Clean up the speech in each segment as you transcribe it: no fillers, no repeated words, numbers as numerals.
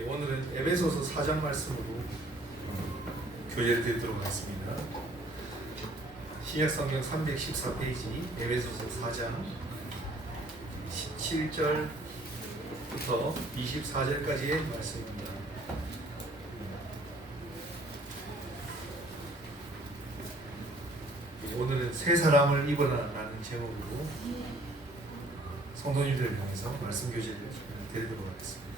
예, 오늘은 에베소서 4장 말씀으로 교제를 드리도록 하겠습니다. 신약성경 314페이지 에베소서 4장 17절부터 24절까지의 말씀입니다. 예, 오늘은 새 사람을 입어라라는 제목으로 성도님들을 향해서 말씀 교제를 드리도록 하겠습니다.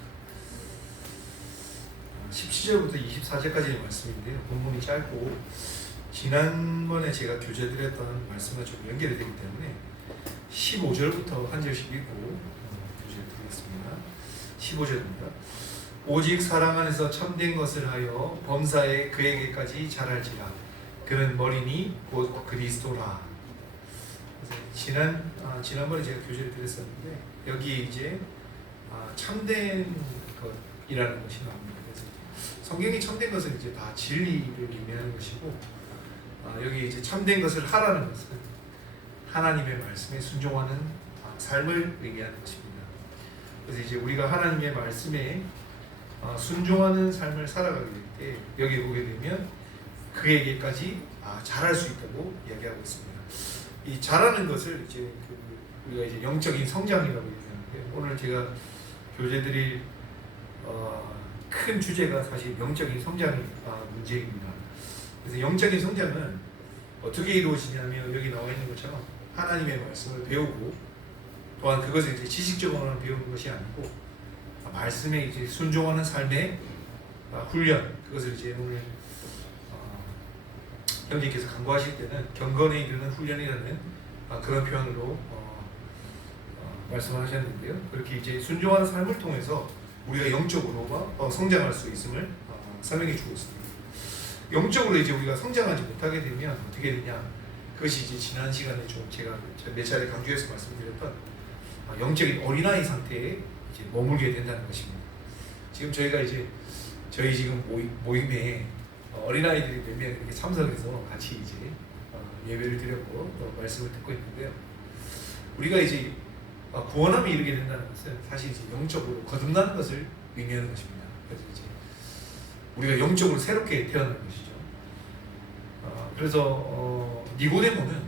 17절부터 24절까지의 말씀인데요. 본문이 짧고 지난번에 제가 교제드렸던 말씀과 좀 연결이 되기 때문에 15절부터 한 절씩 읽고 교제를 드리겠습니다. 15절입니다. 오직 사랑 안에서 참된 것을 하여 범사에 그에게까지 자랄지라. 그는 머리니 곧 그리스도라. 지난번에 제가 교제를 드렸었는데 여기에 이제 참된 것이라는 것이 나옵니다. 그래서 성경이 참된 것은 이제 다 진리를 의미하는 것이고 여기 이제 참된 것을 하라는 것은 하나님의 말씀에 순종하는 삶을 의미하는 것입니다. 그래서 이제 우리가 하나님의 말씀에 순종하는 삶을 살아가게 될 때 여기 보게 되면 그에게까지 잘할 수 있다고 이야기하고 있습니다. 이 잘하는 것을 이제 우리가 이제 영적인 성장이라고 얘기하는데 오늘 제가 교제드릴 큰 주제가 사실 영적인 성장이 문제입니다. 그래서 영적인 성장은 어떻게 이루어지냐면 여기 나와 있는 것처럼 하나님의 말씀을 배우고 또한 그것을 이제 지식적으로만 배우는 것이 아니고 말씀에 이제 순종하는 삶의 훈련, 그것을 이제 오늘 형님께서 강구하실 때는 경건에 이르는 훈련이라는 그런 표현으로 말씀하셨는데요. 그렇게 이제 순종하는 삶을 통해서 우리가 영적으로 성장할 수 있음을 설명해 주고 있습니다. 영적으로 이제 우리가 성장하지 못하게 되면 어떻게 되냐? 그것이 이제 지난 시간에 좀 제가 몇 차례 강조해서 말씀드렸던 영적인 어린아이 상태에 이제 머물게 된다는 것입니다. 지금 저희가 이제 저희 지금 모임에 어린아이들이 몇 명 이렇게 참석해서 같이 이제 예배를 드렸고 또 말씀을 듣고 있는데요. 우리가 이제 구원함에 이르게 된다는 것은 사실 이제 영적으로 거듭나는 것을 의미하는 것입니다. 그래서 이제 우리가 영적으로 새롭게 태어나는 것이죠. 그래서 니고데모는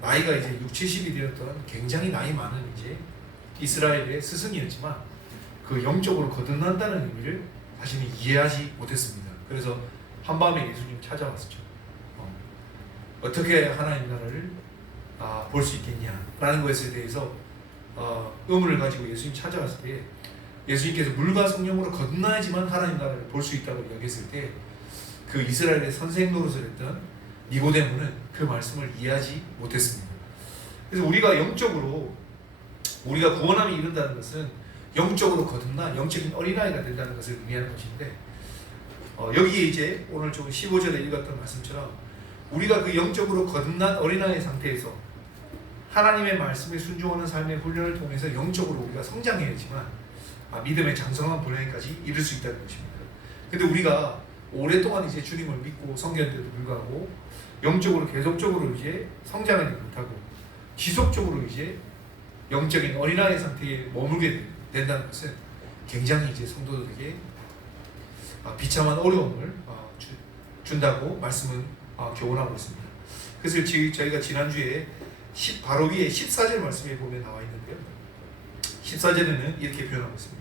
나이가 이제 6, 70이 되었던 굉장히 나이 많은 이제 이스라엘의 스승이었지만 그 영적으로 거듭난다는 의미를 자신이 이해하지 못했습니다. 그래서 한밤에 예수님 찾아왔었죠. 어떻게 하나님 나라를 볼 수 있겠냐라는 것에 대해서 의문을 가지고 예수님 찾아왔을 때 예수님께서 물과 성령으로 거듭나야지만 하나님 나라를 볼 수 있다고 이야기했을 때 그 이스라엘의 선생 노릇을 했던 니고데모는 그 말씀을 이해하지 못했습니다. 그래서 우리가 영적으로 우리가 구원함에 이른다는 것은 영적으로 거듭나 영적인 어린아이가 된다는 것을 의미하는 것인데 여기에 이제 오늘 좀 15절에 읽었던 말씀처럼 우리가 그 영적으로 거듭난 어린아이 상태에서 하나님의 말씀에 순종하는 삶의 훈련을 통해서 영적으로 우리가 성장해야지만 믿음의 장성한 분야까지 이룰 수 있다는 것입니다. 근데 우리가 오랫동안 이제 주님을 믿고 섬겼는데도 불구하고 영적으로 계속적으로 이제 성장하지 못하고 지속적으로 이제 영적인 어린아이 상태에 머물게 된다는 것은 굉장히 이제 성도들에게 비참한 어려움을 준다고 말씀은 교훈하고 있습니다. 그래서 저희가 지난주에 바로 위에 14절 말씀에 보면 나와 있는데요. 14절에는 이렇게 표현하고 있습니다.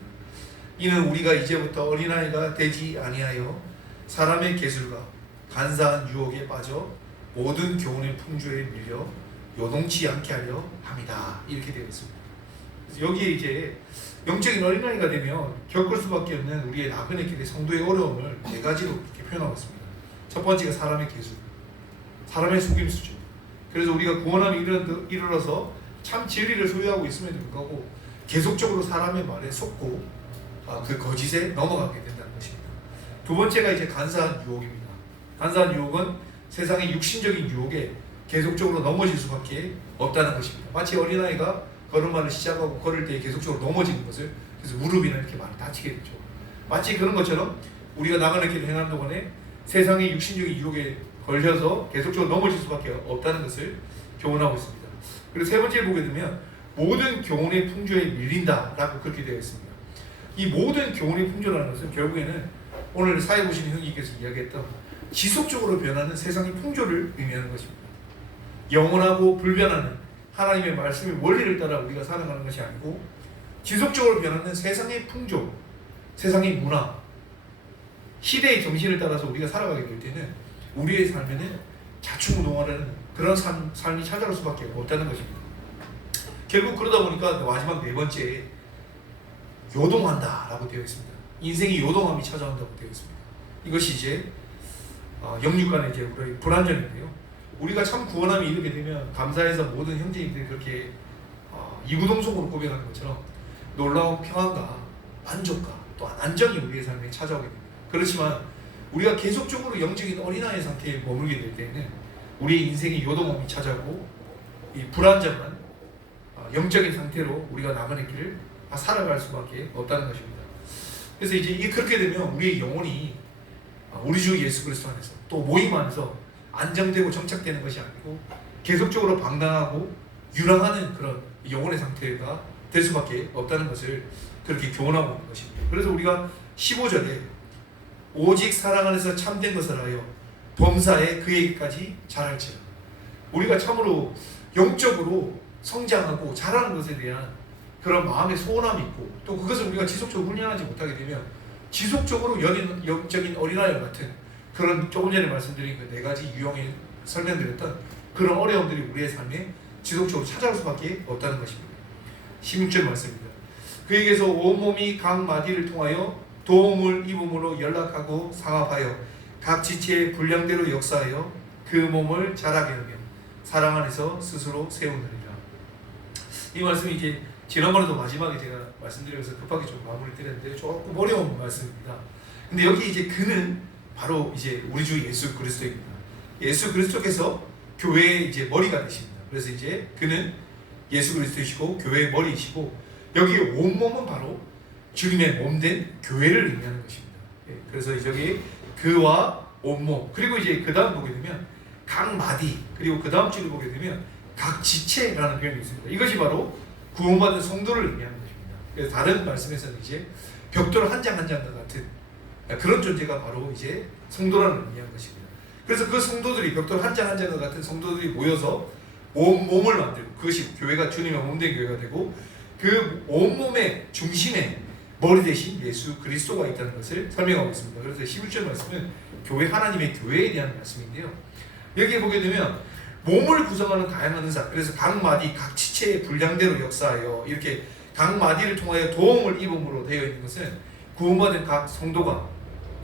이는 우리가 이제부터 어린아이가 되지 아니하여 사람의 계술과 간사한 유혹에 빠져 모든 교훈의 풍조에 밀려 요동치 않게 하려 합니다. 이렇게 되어 있습니다. 그래서 여기에 이제 영적인 어린아이가 되면 겪을 수밖에 없는 우리의 나그네 길의 성도의 어려움을 네 가지로 이렇게 표현하고 있습니다. 첫 번째가 사람의 계술, 사람의 속임수죠. 그래서 우리가 구원함에 이르러서 참 진리를 소유하고 있음에도 불구하고 계속적으로 사람의 말에 속고 그 거짓에 넘어가게 된다는 것입니다. 두 번째가 이제 간사한 유혹입니다. 간사한 유혹은 세상의 육신적인 유혹에 계속적으로 넘어질 수밖에 없다는 것입니다. 마치 어린아이가 걸음마를 시작하고 걸을 때 계속적으로 넘어지는 것을 그래서 무릎이나 이렇게 많이 다치게 되죠. 마치 그런 것처럼 우리가 나가는 길을 행하는 동안에 세상의 육신적인 유혹에 걸려서 계속적으로 넘어질 수밖에 없다는 것을 교훈하고 있습니다. 그리고 세 번째 보게 되면 모든 교훈의 풍조에 밀린다라고 그렇게 되어 있습니다. 이 모든 교훈의 풍조라는 것은 결국에는 오늘 사회 보시는 형님께서 이야기했던 지속적으로 변하는 세상의 풍조를 의미하는 것입니다. 영원하고 불변하는 하나님의 말씀의 원리를 따라 우리가 살아가는 것이 아니고 지속적으로 변하는 세상의 풍조, 세상의 문화, 시대의 정신을 따라서 우리가 살아가게 될 때는 우리의 삶에는 자충우동하는 그런 삶이 찾아올 수밖에 없다는 것입니다. 결국 그러다 보니까 마지막 네 번째 요동한다라고 되어 있습니다. 인생이 요동함이 찾아온다고 되어 있습니다. 이것이 이제 영육간의 이제 불완전인데요. 우리가 참 구원함이 이르게 되면 감사해서 모든 형제님들이 그렇게 이구동성으로 고백하는 것처럼 놀라운 평안과 만족과 또 안정이 우리의 삶에 찾아오게 됩니다. 그렇지만 우리가 계속적으로 영적인 어린아이 상태에 머물게 될 때에는 우리의 인생의 요동함이 찾아오고 이 불안정한 영적인 상태로 우리가 남은 길을 살아갈 수밖에 없다는 것입니다. 그래서 이제 이게 그렇게 되면 우리의 영혼이 우리 주 예수 그리스도 안에서 또 모임 안에서 안정되고 정착되는 것이 아니고 계속적으로 방랑하고 유랑하는 그런 영혼의 상태가 될 수밖에 없다는 것을 그렇게 교훈하고 있는 것입니다. 그래서 우리가 15절에 오직 사랑 안에서 참된 것을 하여 범사에 그에게까지 자랄지라. 우리가 참으로 영적으로 성장하고 자라는 것에 대한 그런 마음의 소원함이 있고 또 그것을 우리가 지속적으로 훈련하지 못하게 되면 지속적으로 영적인 어린아이와 같은 그런 조금 전에 말씀드린 그 네 가지 유형에 설명드렸던 그런 어려움들이 우리의 삶에 지속적으로 찾아올 수밖에 없다는 것입니다. 16절 말씀입니다. 그에게서 온몸이 각 마디를 통하여 도움을 입음으로 연락하고 상합하여 각 지체의 분량대로 역사하여 그 몸을 자라게 하며 사랑 안에서 스스로 세우느니라. 이 말씀이 이제 지난번에도 마지막에 제가 말씀드리면서 급하게 좀 마무리를 드렸는데 조금 어려운 말씀입니다. 근데 여기 이제 그는 바로 이제 우리 주 예수 그리스도입니다. 예수 그리스도께서 교회의 이제 머리가 되십니다. 그래서 이제 그는 예수 그리스도이시고 교회의 머리이시고 여기 온몸은 바로 주님의 몸된 교회를 의미하는 것입니다. 그래서 여기 그와 온몸 그리고 이제 그 다음 보게 되면 각 마디 그리고 그 다음 줄을 보게 되면 각 지체라는 표현이 있습니다. 이것이 바로 구원받은 성도를 의미하는 것입니다. 그래서 다른 말씀에서는 이제 벽돌 한 장 한 장과 같은 그런 존재가 바로 이제 성도라는 의미하는 것입니다. 그래서 그 성도들이 벽돌 한 장 한 장과 같은 성도들이 모여서 온몸을 만들고 그것이 교회가 주님의 몸된 교회가 되고 그 온몸의 중심에 머리 대신 예수 그리스도가 있다는 것을 설명하고 있습니다. 그래서 11절 말씀은 교회 하나님의 교회에 대한 말씀인데요. 여기에 보게 되면 몸을 구성하는 다양한 은사 그래서 각 마디 각 지체의 분량대로 역사하여 이렇게 각 마디를 통하여 도움을 입음으로 되어 있는 것은 구원받은 각 성도가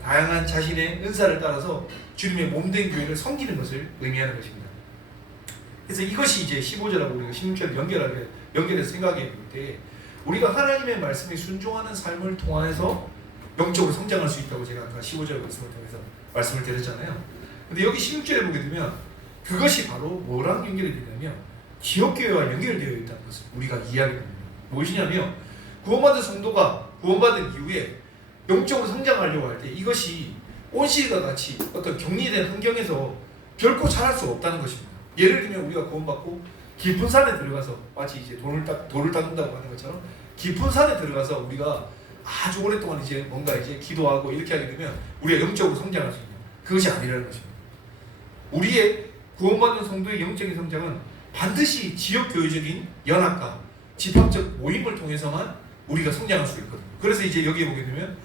다양한 자신의 은사를 따라서 주님의 몸된 교회를 섬기는 것을 의미하는 것입니다. 그래서 이것이 이제 15절하고 우리가 16절 연결해서 생각해 볼 때 우리가 하나님의 말씀에 순종하는 삶을 통해서 영적으로 성장할 수 있다고 제가 아까 15절 말씀을 통해서 말씀을 드렸잖아요. 근데 여기 16절에 보게 되면 그것이 바로 뭐랑 연결이 되냐면 지역교회와 연결되어 있다는 것을 우리가 이해하게 됩니다. 무엇이냐면 구원받은 성도가 구원받은 이후에 영적으로 성장하려고 할 때 이것이 온실과 같이 어떤 격리된 환경에서 결코 자랄 수 없다는 것입니다. 예를 들면 우리가 구원받고 깊은 산에 들어가서 마치 이제 돌을 닦는다고 하는 것처럼 깊은 산에 들어가서 우리가 아주 오랫동안 이제 뭔가 이제 기도하고 이렇게 하게 되면 우리가 영적으로 성장할 수 있는 그것이 아니라는 것입니다. 우리의 구원받은 성도의 영적인 성장은 반드시 지역교회적인 연합과 집합적 모임을 통해서만 우리가 성장할 수 있거든요. 그래서 이제 여기에 보게 되면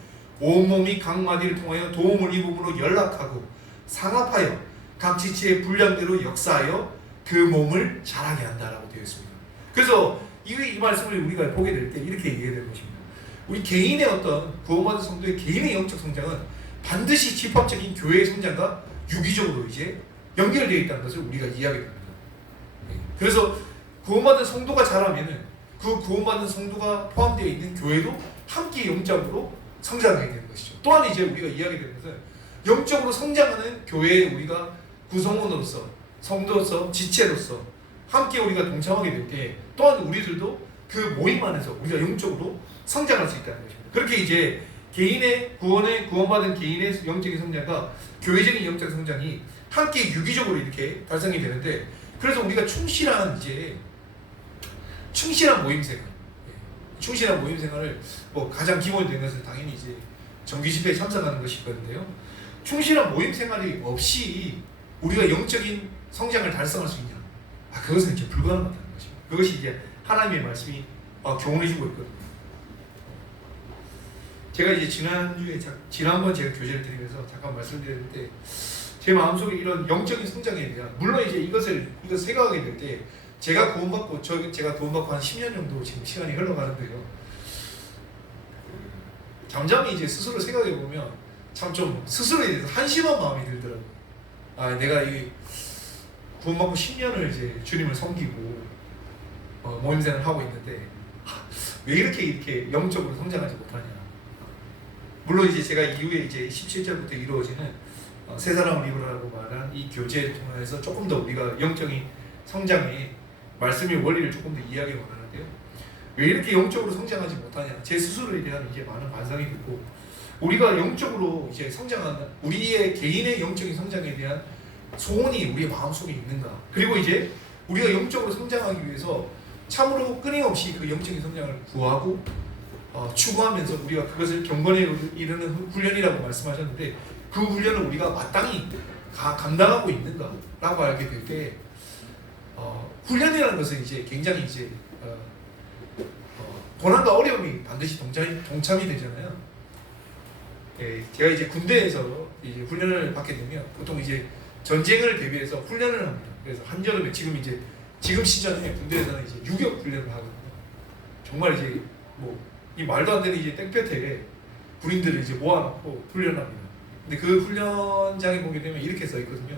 온몸이 각 마디를 통하여 도움을 입음으로 연락하고 상합하여 각 지체의 분량대로 역사하여 그 몸을 자라게 한다라고 되어 있습니다. 그래서 이 말씀을 우리가 보게 될 때 이렇게 이해되는 것입니다. 우리 개인의 어떤 구원받은 성도의 개인의 영적 성장은 반드시 집합적인 교회의 성장과 유기적으로 이제 연결되어 있다는 것을 우리가 이해하게 됩니다. 그래서 구원받은 성도가 자라면은 그 구원받은 성도가 포함되어 있는 교회도 함께 영적으로 성장하게 되는 것이죠. 또한 이제 우리가 이해하게 되는 것은 영적으로 성장하는 교회에 우리가 구성원으로서 성도로서 지체로서 함께 우리가 동참하게 될 때 또한 우리들도 그 모임 안에서 우리가 영적으로 성장할 수 있다는 것입니다. 그렇게 이제 개인의 구원받은 개인의 영적인 성장과 교회적인 영적 성장이 함께 유기적으로 이렇게 달성이 되는데 그래서 우리가 충실한 모임 생활 충실한 모임 생활을 뭐 가장 기본이 되는 것은 당연히 이제 정기 집회에 참석하는 것이 있거든요. 충실한 모임 생활이 없이 우리가 영적인 성장을 달성할 수 있냐? 그것은 이제 불가능하다는 것입니다. 그것이 이제 하나님의 말씀이 교훈해 주고 있거든요. 제가 이제 지난번 제가 교제를 드리면서 잠깐 말씀드렸는데 제 마음속에 이런 영적인 성장에 대한, 물론 이제 이것을 생각하게 될 때 제가 구원받고 제가 구원받고 한 10년 정도 지금 시간이 흘러가는데요. 잠잠히 이제 스스로 생각해 보면 참 좀 스스로에 대해서 한심한 마음이 들더라고요. 내가 이 구원받고 10년을 이제 주님을 섬기고 모임생활을 하고 있는데 왜 이렇게 영적으로 성장하지 못하냐. 물론 이제 제가 이후에 이제 17절부터 이루어지는 새 사람을 입으라고 말한 이 교제를 통해서 조금 더 우리가 영적인 성장의 말씀의 원리를 조금 더 이해하기 원하는데요. 왜 이렇게 영적으로 성장하지 못하냐? 제 스스로에 대한 이제 많은 반성이 들고, 우리가 영적으로 이제 성장하는 우리의 개인의 영적인 성장에 대한 소원이 우리의 마음속에 있는가? 그리고 이제 우리가 영적으로 성장하기 위해서 참으로 끊임없이 그 영적인 성장을 구하고 추구하면서 우리가 그것을 경건에 이르는 훈련이라고 말씀하셨는데, 그 훈련을 우리가 마땅히 감당하고 있는가라고 알게 될 때, 훈련이라는 것은 이제 굉장히 이제 고난과 어려움이 반드시 동참이 되잖아요. 제가 이제 군대에서 이제 훈련을 받게 되면 보통 이제 전쟁을 대비해서 훈련을 합니다. 그래서 한여름에 지금 시즌에 군대에서는 이제 유격 훈련을 하거든요. 정말 이제 이 말도 안 되는 이제 땡볕에 군인들을 이제 모아놓고 훈련합니다. 근데 그 훈련장에 보게 되면 이렇게 써 있거든요.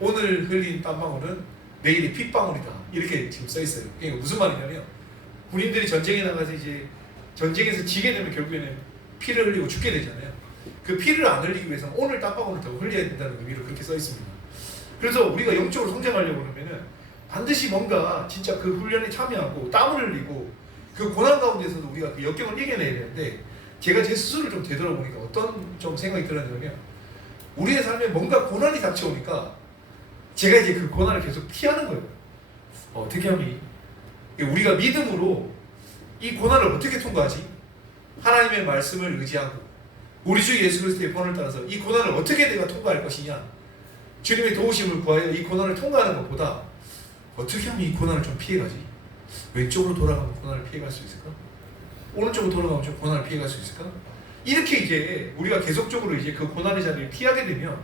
오늘 흘린 땀방울은 내일의 핏방울이다. 이렇게 지금 써 있어요. 이게 무슨 말이냐면, 군인들이 전쟁에 나가서 이제 전쟁에서 지게 되면 결국에는 피를 흘리고 죽게 되잖아요. 그 피를 안 흘리기 위해서는 오늘 땀방울을 더 흘려야 된다는 의미로 그렇게 써 있습니다. 그래서 우리가 영적으로 성장하려고 그러면은 반드시 뭔가 진짜 그 훈련에 참여하고 땀을 흘리고 그 고난 가운데서도 우리가 그 역경을 이겨내야 되는데, 제가 제 스스로를 좀 되돌아보니까 어떤 좀 생각이 들었냐면, 우리의 삶에 뭔가 고난이 닥쳐오니까 제가 이제 그 고난을 계속 피하는 거예요. 어떻게 하면 우리가 믿음으로 이 고난을 어떻게 통과하지? 하나님의 말씀을 의지하고 우리 주 예수 그리스도의 본을 따라서 이 고난을 어떻게 내가 통과할 것이냐, 주님의 도우심을 구하여 이 고난을 통과하는 것보다 어떻게 하면 이 고난을 좀 피해가지? 왼쪽으로 돌아가면 고난을 피해갈 수 있을까? 오른쪽으로 돌아가면 좀 고난을 피해갈 수 있을까? 이렇게 이제 우리가 계속적으로 이제 그 고난의 자리를 피하게 되면,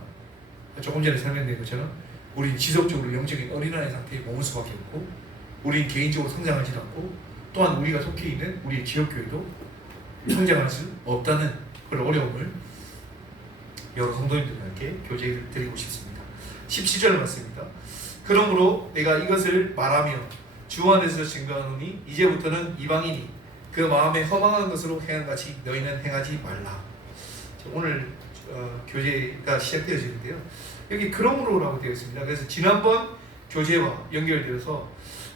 조금 전에 설명드린 것처럼 우리는 지속적으로 영적인 어린아이 상태에 머물 수밖에 없고, 우리는 개인적으로 성장하지 않고, 또한 우리가 속해 있는 우리의 지역교회도 성장할 수 없다는 그런 어려움을 여러 성도님들에게 교제를 드리고 싶습니다. 17절 말씀입니다. 그러므로 내가 이것을 말하며 주 안에서 증거하노니 이제부터는 이방인이 그 마음에 허망한 것으로 행한같이 너희는 행하지 말라. 오늘 교제가 시작되어지는데요. 여기 그러므로라고 되어 있습니다. 그래서 지난번 교제와 연결되어서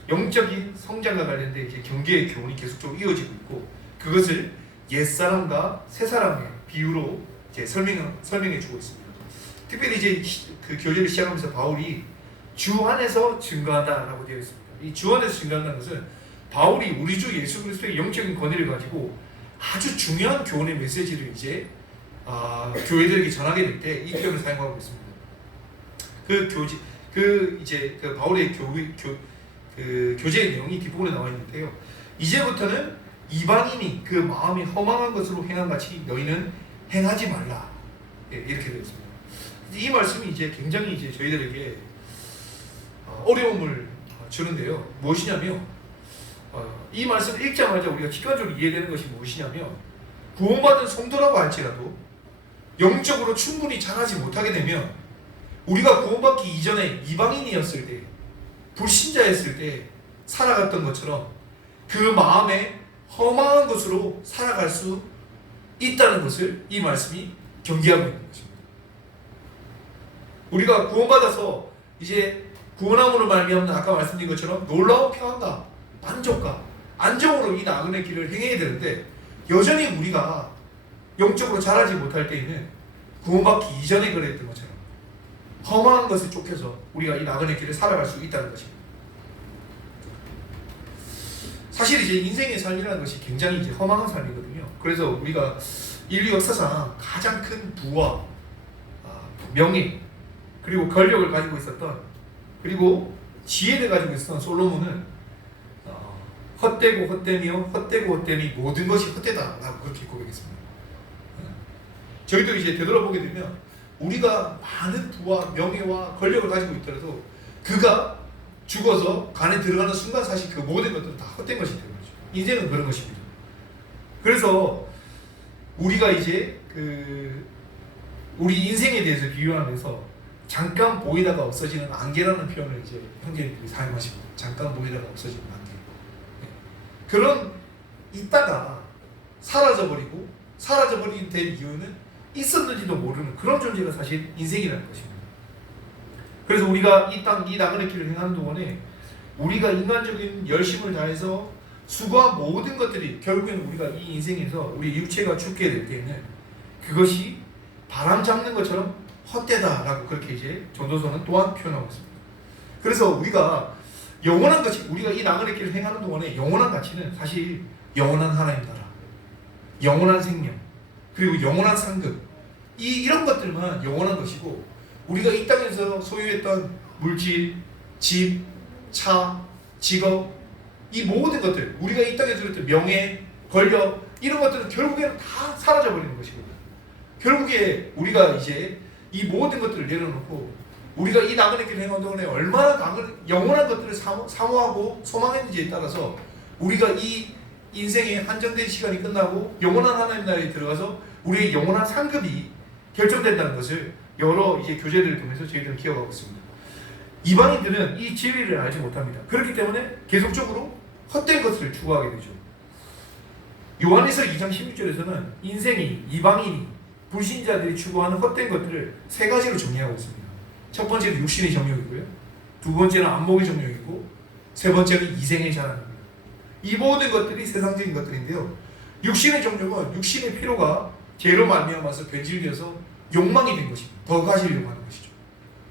영적인 성장과 관련된 이제 경계의 교훈이 계속적으로 이어지고 있고, 그것을 옛사람과 새사람의 비유로 이제 설명해 주고 있습니다. 특별히 이제 그 교제를 시작하면서 바울이 주 안에서 증거하다라고 되어 있습니다. 이 주 안에서 증거한다는 것은 바울이 우리 주 예수 그리스도의 영적인 권위를 가지고 아주 중요한 교훈의 메시지를 이제 교회들에게 전하게 될 때 이 표현을 사용하고 있습니다. 그 바울의 교제의 내용이 뒷부분에 나와 있는데요. 이제부터는 이방인이 그 마음이 허망한 것으로 행한같이 너희는 행하지 말라. 이렇게 되어 있습니다. 이 말씀이 이제 굉장히 이제 저희들에게 어려움을 주는데요. 무엇이냐면, 이 말씀을 읽자마자 우리가 직관적으로 이해되는 것이 무엇이냐면, 구원받은 성도라고 할지라도 영적으로 충분히 자라지 못하게 되면, 우리가 구원받기 이전에 이방인이었을 때, 불신자였을 때 살아갔던 것처럼 그 마음에 허망한 것으로 살아갈 수 있다는 것을 이 말씀이 경계하고 있는 것입니다. 우리가 구원받아서 이제 구원함으로 말미암는 아까 말씀드린 것처럼 놀라운 평안과 만족과 안정으로 이 나그네 길을 행해야 되는데, 여전히 우리가 영적으로 자라지 못할 때에는 구원받기 이전에 그랬던 것처럼 허망한 것을 쫓겨서 우리가 이 나그네 길을 살아갈 수 있다는 것입니다. 사실 이제 인생의 삶이라는 것이 굉장히 이제 허망한 삶이거든요. 그래서 우리가 인류 역사상 가장 큰 부와 명예 그리고 권력을 가지고 있었던 그리고 지혜를 가지고 있었던 솔로몬은 헛되고 헛되며 헛되고 헛되니 모든 것이 헛되다라고 그렇게 고백했습니다. 저희도 이제 되돌아보게 되면 우리가 많은 부와 명예와 권력을 가지고 있더라도 그가 죽어서 간에 들어가는 순간 사실 그 모든 것들은 다 헛된 것이 되는 거죠. 인생은 그런 것입니다. 그래서 우리가 이제 우리 인생에 대해서 비유하면서 잠깐 보이다가 없어지는 안개라는 표현을 이제 형제님들이 사용하십니다. 잠깐 보이다가 없어지는 안개. 그런 있다가 사라져버린 된 이유는 있었는지도 모르는 그런 존재가 사실 인생이라는 것입니다. 그래서 우리가 이 나그네 길을 행하는 동안에 우리가 인간적인 열심을 다해서 수고한 모든 것들이 결국에는 우리가 이 인생에서 우리 육체가 죽게 될 때에는 그것이 바람 잡는 것처럼 헛되다라고 그렇게 이제 전도서는 또한 표현하고 있습니다. 그래서 우리가 영원한 가치, 우리가 이 나그네 길을 행하는 동안에 영원한 가치는 사실 영원한 하나님 나라, 영원한 생명, 그리고 영원한 상급 이런 것들만 영원한 것이고 우리가 이 땅에서 소유했던 물질, 집, 차, 직업 이 모든 것들 우리가 이 땅에서 누렸던 명예, 권력 이런 것들은 결국에는 다 사라져버리는 것이거든요. 결국에 우리가 이제 이 모든 것들을 내려놓고 우리가 이 나그네 길을 행하는 동안에 얼마나 영원한 것들을 사모하고 소망했는지에 따라서 우리가 이 인생의 한정된 시간이 끝나고 영원한 하나님 나라에 들어가서 우리의 영원한 상급이 결정된다는 것을 여러 이제 교재들을 통해서 저희들은 기억하고 있습니다. 이방인들은 이 진리를 알지 못합니다. 그렇기 때문에 계속적으로 헛된 것을 추구하게 되죠. 요한에서 2장 16절에서는 인생이 이방인이 불신자들이 추구하는 헛된 것들을 세 가지로 정리하고 있습니다. 첫 번째는 육신의 정욕이고요. 두 번째는 안목의 정욕이고 세 번째는 이생의 자랑입니다. 이 모든 것들이 세상적인 것들인데요. 육신의 정욕은 육신의 피로가 죄로 말미암아서 변질되어서 욕망이 된 것입니다. 더 가지려고 하는 것이죠.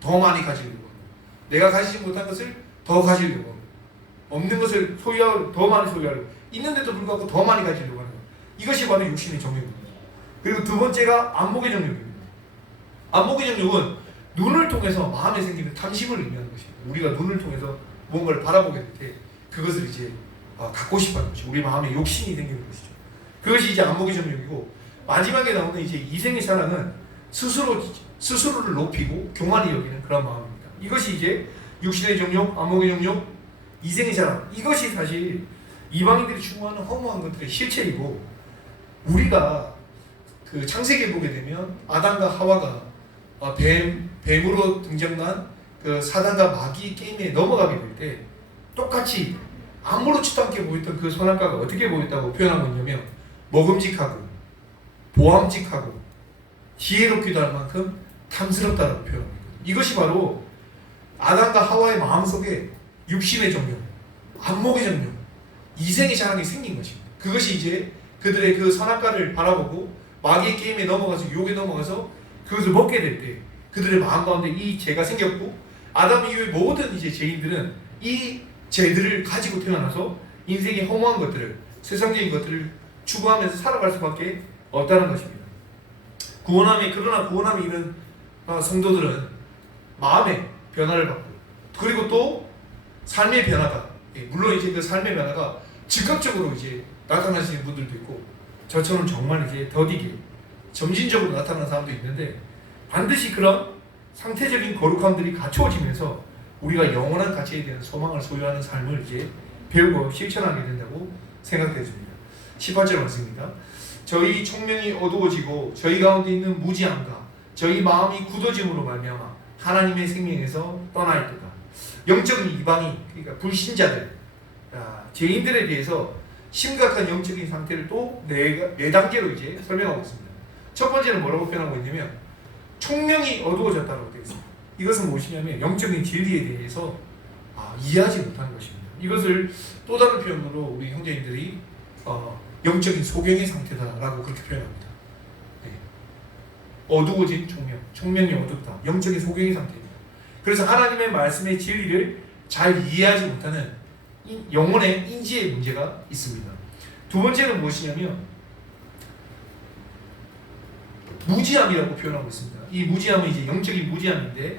더 많이 가지려고 하는 것. 내가 가지지 못한 것을 더 가지려고 하는 것. 없는 것을 소유하고 더 많이 소유하려고 있는데도 불구하고 더 많이 가지려고 하는 것. 이것이 바로 육신의 정욕입니다. 그리고 두 번째가 안목의 정욕입니다. 안목의 정욕은 눈을 통해서 마음에 생기는 탐심을 의미하는 것입니다. 우리가 눈을 통해서 뭔가를 바라보게 될 때 그것을 이제 갖고 싶어하는 것이죠. 우리 마음에 욕심이 생기는 것이죠. 그것이 이제 안목의 정욕이고 마지막에 나오는 이제 이생의 사랑은 스스로를 높이고 교만히 여기는 그런 마음입니다. 이것이 이제 육신의 정욕, 안목의 정욕, 이생의 사랑 이것이 사실 이방인들이 추구하는 허무한 것들의 실체이고 우리가 그 창세기에 보게 되면 아담과 하와가 뱀으로 등장한 그 사단과 마귀 게임에 넘어가게 될 때 똑같이 아무렇지도 않게 보였던 그 선악과가 어떻게 보였다고 표현하고 있냐면 먹음직하고 보암직하고 지혜롭기도 할 만큼 탐스럽다라고 표현합니다. 이것이 바로 아담과 하와의 마음속에 육신의 정욕, 안목의 정욕, 이생의 자랑이 생긴 것입니다. 그것이 이제 그들의 그 선악과를 바라보고 마귀의 게임에 넘어가서 유혹에 넘어가서 그것을 먹게 될 때 그들의 마음 가운데 이 죄가 생겼고 아담 이후의 모든 이제 죄인들은 이 죄들을 가지고 태어나서 인생의 허무한 것들을 세상적인 것들을 추구하면서 살아갈 수밖에 없다는 것입니다. 그러나 구원함이 이른 성도들은 마음의 변화를 받고 그리고 또 삶의 변화가 물론 이제 그 삶의 변화가 즉각적으로 이제 나타나시는 분들도 있고 저처럼 정말 이제 더디게 점진적으로 나타나는 사람도 있는데 반드시 그런 상태적인 거룩함들이 갖추어지면서 우리가 영원한 가치에 대한 소망을 소유하는 삶을 이제 배우고 실천하게 된다고 생각되어집니다. 18절 말씀입니다. 저희 총명이 어두워지고 저희 가운데 있는 무지함과 저희 마음이 굳어짐으로 말미암아 하나님의 생명에서 떠나있도다. 영적인 이방인 그러니까 불신자들 죄인들에 대해서 심각한 영적인 상태를 또 네 단계로 이제 설명하고 있습니다. 첫 번째는 뭐라고 표현하고 있냐면 총명이 어두워졌다고 되어 있습니다. 이것은 무엇이냐면 영적인 진리에 대해서 이해하지 못하는 것입니다. 이것을 또 다른 표현으로 우리 형제님들이 영적인 소경의 상태다라고 그렇게 표현합니다. 네. 어두워진 총명, 총명이 어둡다. 영적인 소경의 상태입니다. 그래서 하나님의 말씀의 진리를 잘 이해하지 못하는 영혼의 인지의 문제가 있습니다. 두 번째는 무엇이냐면 무지함이라고 표현하고 있습니다. 이 무지함은 이제 영적인 무지함인데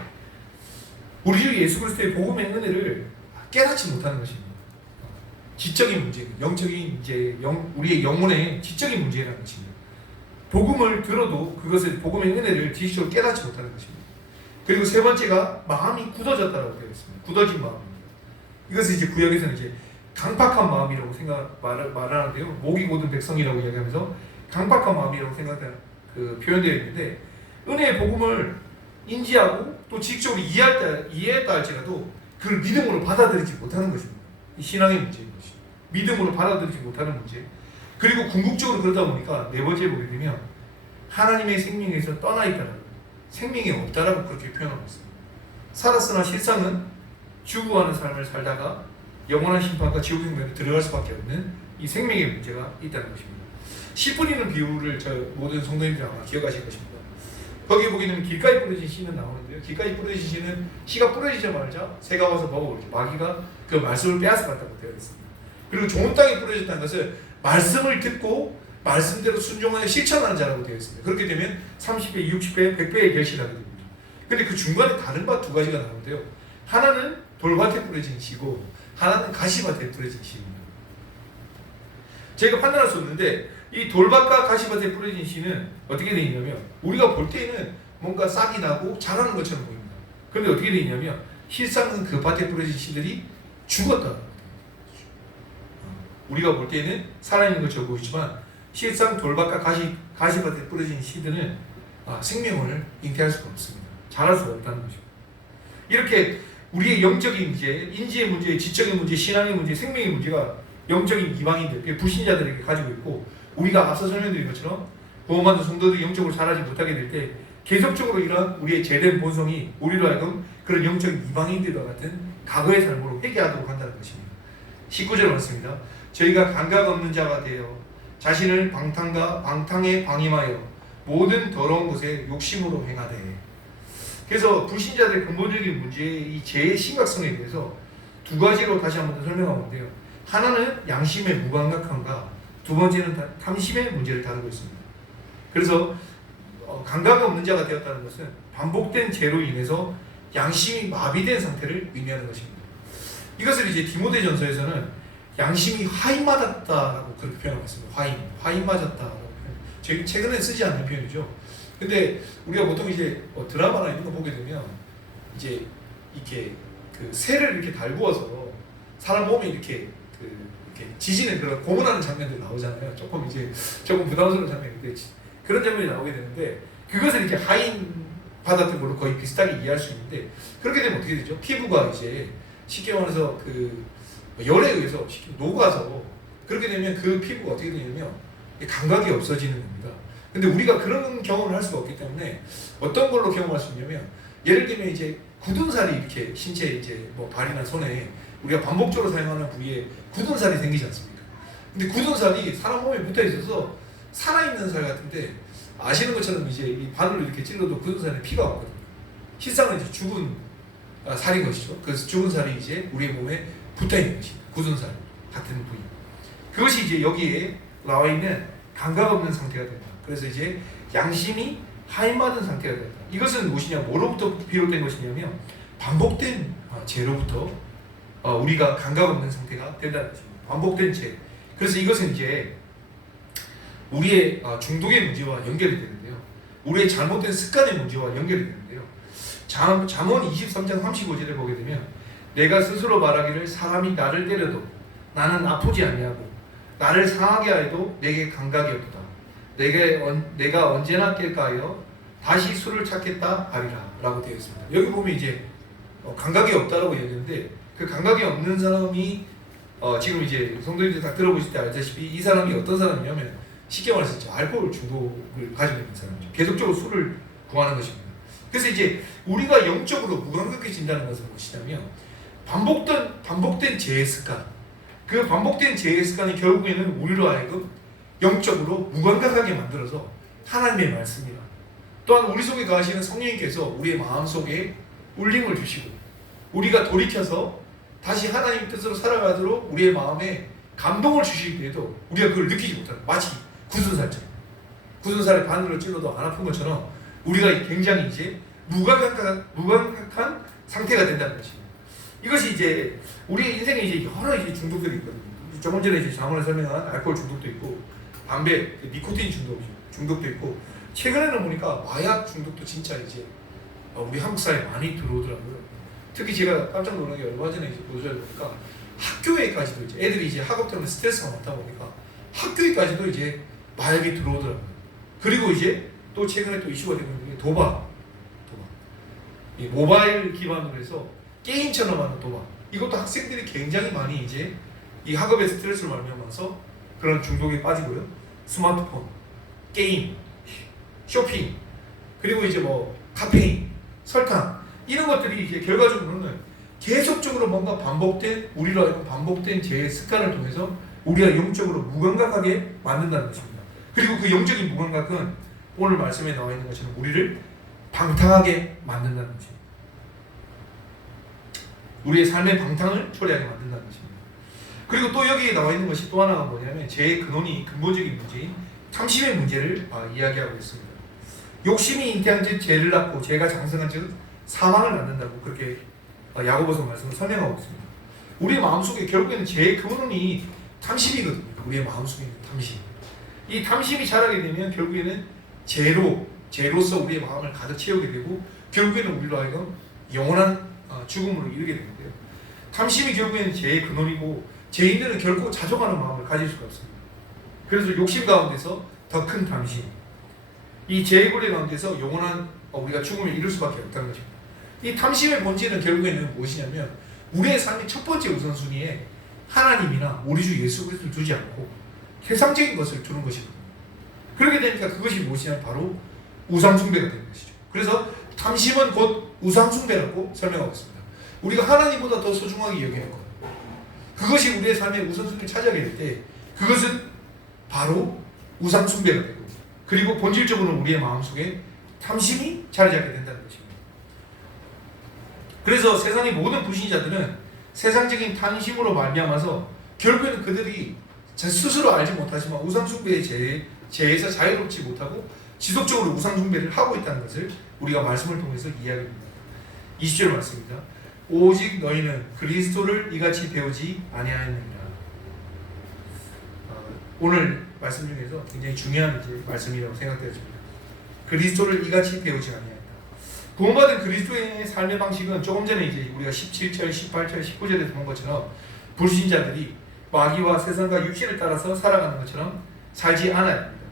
우리 주 예수 그리스도의 복음의 은혜를 깨닫지 못하는 것입니다. 지적인 문제, 영적인 이제 우리의 영혼의 지적인 문제라는 것입니다. 복음을 들어도 그것을 복음의 은혜를 지식적으로 깨닫지 못하는 것입니다. 그리고 세 번째가 마음이 굳어졌다라고 되어 있습니다. 굳어진 마음입니다. 이것을 이제 구약에서는 이제 강팍한 마음이라고 말하는데요. 목이 곧은 백성이라고 이야기하면서 강팍한 마음이라고 표현되어 있는데 은혜의 복음을 인지하고 또 지식적으로 이해했다 할지라도 그걸 믿음으로 받아들이지 못하는 것입니다. 이 신앙의 문제인 것입니다. 믿음으로 받아들이지 못하는 문제. 그리고 궁극적으로 그러다 보니까 네 번째 보게 되면 하나님의 생명에서 떠나 있다라고, 생명이 없다라고 그렇게 표현하고 있습니다. 살았으나 실상은 죽어가는 삶을 살다가 영원한 심판과 지옥 생명에 들어갈 수밖에 없는 이 생명의 문제가 있다는 것입니다. 씨 뿌리는 비유를 저 모든 성도님들이 아마 기억하실 것입니다. 거기에 보게 되면 길가에 뿌려진 씨는 나오는데요. 길가에 뿌려진 씨는 씨가 뿌려지자마자 새가 와서 먹어버리죠. 마귀가 그 말씀을 빼앗아갔다고 되어 있습니다. 그리고 좋은 땅에 뿌려졌다는 것을 말씀을 듣고 말씀대로 순종하여 실천하는 자라고 되어 있습니다. 그렇게 되면 30배, 60배, 100배의 결실을 하게 됩니다. 그런데 그 중간에 다른 밭 두 가지가 나오는데요. 하나는 돌밭에 뿌려진 씨고 하나는 가시밭에 뿌려진 씨입니다. 저희가 판단할 수 없는데 이 돌밭과 가시밭에 뿌려진 씨는 어떻게 되어 있냐면 우리가 볼 때에는 뭔가 싹이 나고 자라는 것처럼 보입니다. 그런데 어떻게 되어 있냐면 실상은 그 밭에 뿌려진 씨들이 죽었다. 우리가 볼 때는 살아있는 것처럼 보이지만 실상 돌밭과 가시밭에 뿌려진 씨들은 생명을 잉태할 수가 없습니다. 자랄 수가 없다는 것입니다. 이렇게 우리의 영적인 문제, 인지의 문제, 지적인 문제, 신앙의 문제, 생명의 문제가 영적인 이방인들, 불신자들에게 가지고 있고 우리가 앞서 설명드린 것처럼 구원받은 성도들이 영적으로 자라지 못하게 될 때 계속적으로 이러한 우리의 죄된 본성이 우리로 하여금 그런 영적인 이방인들과 같은 과거의 삶으로 회개하도록 한다는 것입니다. 19절 말씀입니다. 저희가 감각 없는 자가 되어 자신을 방탕에 방임하여 모든 더러운 것에 욕심으로 행하되. 그래서 불신자들의 근본적인 문제의 이 죄의 심각성에 대해서 두 가지로 다시 한번 더 설명하는데요. 하나는 양심의 무감각함과 두 번째는 탐심의 문제를 다루고 있습니다. 그래서 감각 없는 자가 되었다는 것은 반복된 죄로 인해서 양심이 마비된 상태를 의미하는 것입니다. 이것을 이제 디모데전서에서는 양심이 화인 맞았다라고 그렇게 표현하고 있습니다. 화인 맞았다라고 저희 최근에 쓰지 않는 표현이죠. 근데 우리가 보통 이제 드라마나 이런 거 보게 되면 이제 이렇게 그 새를 이렇게 달구어서 사람 몸에 이렇게 지지는 그런 고문하는 장면들이 나오잖아요. 조금 부담스러운 장면인데 그런 장면이 나오게 되는데 그것을 이렇게 하인 받았던 걸로 거의 비슷하게 이해할 수 있는데 그렇게 되면 어떻게 되죠? 피부가 이제 쉽게 말해서 그 열에 의해서 쉽게 녹아서 그렇게 되면 그 피부가 어떻게 되냐면 감각이 없어지는 겁니다. 근데 우리가 그런 경험을 할 수가 없기 때문에 어떤 걸로 경험할 수 있냐면 예를 들면 이제 굳은 살이 이렇게 신체 이제 뭐 발이나 손에 우리가 반복적으로 사용하는 부위에 굳은 살이 생기지 않습니까? 근데 굳은 살이 사람 몸에 붙어 있어서 살아있는 살 같은데 아시는 것처럼 이제 이 바늘로 이렇게 찔러도 굳은 살에 피가 없거든요. 실상은 이제 죽은 살인 것이죠. 그래서 죽은 살이 이제 우리 몸에 붙어 있는 것입니다. 굳은 살 같은 부위. 그것이 이제 여기에 나와 있는 감각 없는 상태가 된다. 그래서 이제 양심이 하인받은 상태가 된다. 이것은 무엇이냐? 뭐로부터 비롯된 것이냐면 반복된 죄로부터 우리가 감각 없는 상태가 된다는 것입니다. 반복된 죄. 그래서 이것은 이제 우리의 중독의 문제와 연결이 되는데요. 우리의 잘못된 습관의 문제와 연결이 되는데요. 잠언 23장 35절에 보게 되면 내가 스스로 말하기를 사람이 나를 때려도 나는 아프지 아니하고 나를 상하게 하여도 내게 감각이 없다. 내가 언제나 깰까 하여 다시 술을 찾겠다 하리라 라고 되어 있습니다. 여기 보면 이제 감각이 없다라고 얘기했는데 그 감각이 없는 사람이 지금 이제 성도님들 다 들어보실 때 알다시피 이 사람이 어떤 사람이냐면 쉽게 말해서 알코올 중독을 가지고 있는 사람이죠. 계속적으로 술을 구하는 것입니다. 그래서 이제 우리가 영적으로 무감각해진다는 것은 무엇이냐면 반복된 죄의 습관, 그 반복된 죄의 습관이 결국에는 우리로 하여금 영적으로 무감각하게 만들어서 하나님의 말씀이나 또한 우리 속에 거하시는 성령님께서 우리의 마음속에 울림을 주시고 우리가 돌이켜서 다시 하나님 뜻으로 살아가도록 우리의 마음에 감동을 주실 때에도 우리가 그걸 느끼지 못하는, 마치 굳은 살처럼, 굳은 살에 바늘로 찔러도 안 아픈 것처럼 우리가 굉장히 이제 무감각한 상태가 된다는 것입니다. 이것이 이제 우리 인생에 이제 여러 이제 중독들이 있거든요. 조금 전에 이제 장원에 설명한 알코올 중독도 있고, 담배, 니코틴 중독도 있고, 최근에는 보니까 마약 중독도 진짜 이제 우리 한국 사회에 많이 들어오더라고요. 특히 제가 깜짝 놀란 게 얼마 전에 이제 보도자료 보니까 학교에까지도 이제 애들이 이제 학업 때문에 스트레스가 많다 보니까 학교에까지도 이제 마약이 들어오더라고요. 그리고 이제 또 최근에 또 이슈가 되고 있는 게 도박. 이 모바일 기반으로 해서 게임처럼 하는 도박. 이것도 학생들이 굉장히 많이 이제 이 학업의 스트레스를 말미암아서 그런 중독에 빠지고요. 스마트폰, 게임, 쇼핑, 그리고 이제 뭐 카페인, 설탕, 이런 것들이 이제 결과적으로는 계속적으로 뭔가 반복된, 우리로 하여금 반복된 제 습관을 통해서 우리가 영적으로 무감각하게 만든다는 것입니다. 그리고 그 영적인 무감각은 오늘 말씀에 나와 있는 것처럼 우리를 방탕하게 만든다는 것입니다. 우리의 삶의 방탕을 초래하게 만든다는 것입니다. 그리고 또 여기에 나와 있는 것이 또 하나가 뭐냐면, 제 근원이 근본적인 문제인 탐심의 문제를 이야기하고 있습니다. 욕심이 잉태한 즉 죄를 낳고 죄가 장성한 즉 사망을 낳는다고 그렇게 야고보서 말씀을 설명하고 있습니다. 우리의 마음속에 결국에는 죄의 근원이 탐심이거든요. 우리의 마음속에 있는 탐심. 이 탐심이 자라게 되면 결국에는 죄로서 우리의 마음을 가득 채우게 되고, 결국에는 우리로 하여금 영원한 죽음으로 이르게 되는데요. 탐심이 결국에는 죄의 근원이고, 죄인들은 결코 자족하는 마음을 가질 수가 없습니다. 그래서 욕심 가운데서 더 큰 탐심, 이 죄의 고리 가운데서 영원한 우리가 죽음을 이룰 수밖에 없다는 것입니다. 이 탐심의 본질은 결국에는 무엇이냐면, 우리의 삶의 첫 번째 우선순위에 하나님이나 우리 주 예수 그리스도를 두지 않고 세상적인 것을 두는 것이거든요. 그렇게 되니까 그것이 무엇이냐면 바로 우상숭배가 되는 것이죠. 그래서 탐심은 곧 우상숭배라고 설명하고 있습니다. 우리가 하나님보다 더 소중하게 여기는 것, 그것이 우리의 삶의 우선순위를 차지하게 될 때 그것은 바로 우상숭배가 되고, 그리고 본질적으로 우리의 마음속에 탐심이 자리 잡게 된다는 것입니다. 그래서 세상의 모든 불신자들은 세상적인 탐심으로 말미암아서 결국에는 그들이 스스로 알지 못하지만 우상숭배의 죄에서 자유롭지 못하고 지속적으로 우상숭배를 하고 있다는 것을 우리가 말씀을 통해서 이야기합니다. 20절 말씀입니다. 오직 너희는 그리스도를 이같이 배우지 아니하였느니라. 오늘 말씀 중에서 굉장히 중요한 이제 말씀이라고 생각되어집니다. 그리스도를 이같이 배우지 아니하였다. 구원받은 그리스도인의 삶의 방식은 조금 전에 이제 우리가 17절, 18절, 19절에서 본 것처럼 불신자들이 마귀와 세상과 육신을 따라서 살아가는 것처럼 살지 않아야 합니다.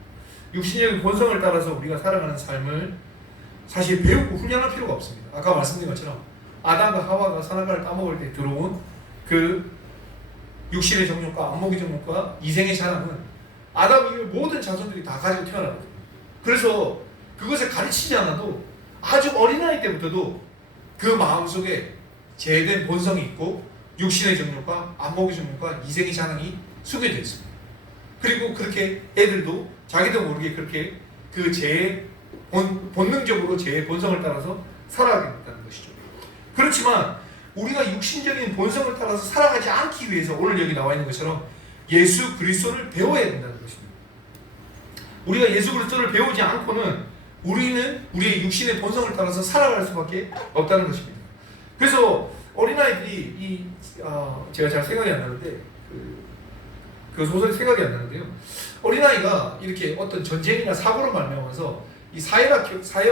육신적인 본성을 따라서 우리가 살아가는 삶을 사실 배우고 훈련할 필요가 없습니다. 아까 말씀드린 것처럼 아담과 하와가 선악과를 따먹을 때 들어온 그 육신의 정욕과 안목의 정욕과 이생의 자랑은 아담 이후의 모든 자손들이 다 가지고 태어나거든요. 그래서 그것을 가르치지 않아도 아주 어린아이 때부터도 그 마음속에 죄된 본성이 있고 육신의 정욕과 안목의 정욕과 이생의 자랑이 숙여져 있습니다. 그리고 그렇게 애들도 자기도 모르게 그렇게 그 죄의 본능적으로 죄의 본성을 따라서 살아가게 된다는 것이죠. 그렇지만 우리가 육신적인 본성을 따라서 살아가지 않기 위해서 오늘 여기 나와 있는 것처럼 예수 그리스도를 배워야 된다는 것입니다. 우리가 예수 그리스도를 배우지 않고는 우리는 우리의 육신의 본성을 따라서 살아갈 수밖에 없다는 것입니다. 그래서 어린아이들이 제가 잘 생각이 안 나는데 그 소설이 생각이 안 나는데요. 어린아이가 이렇게 어떤 전쟁이나 사고로 말미암아서 이 사회와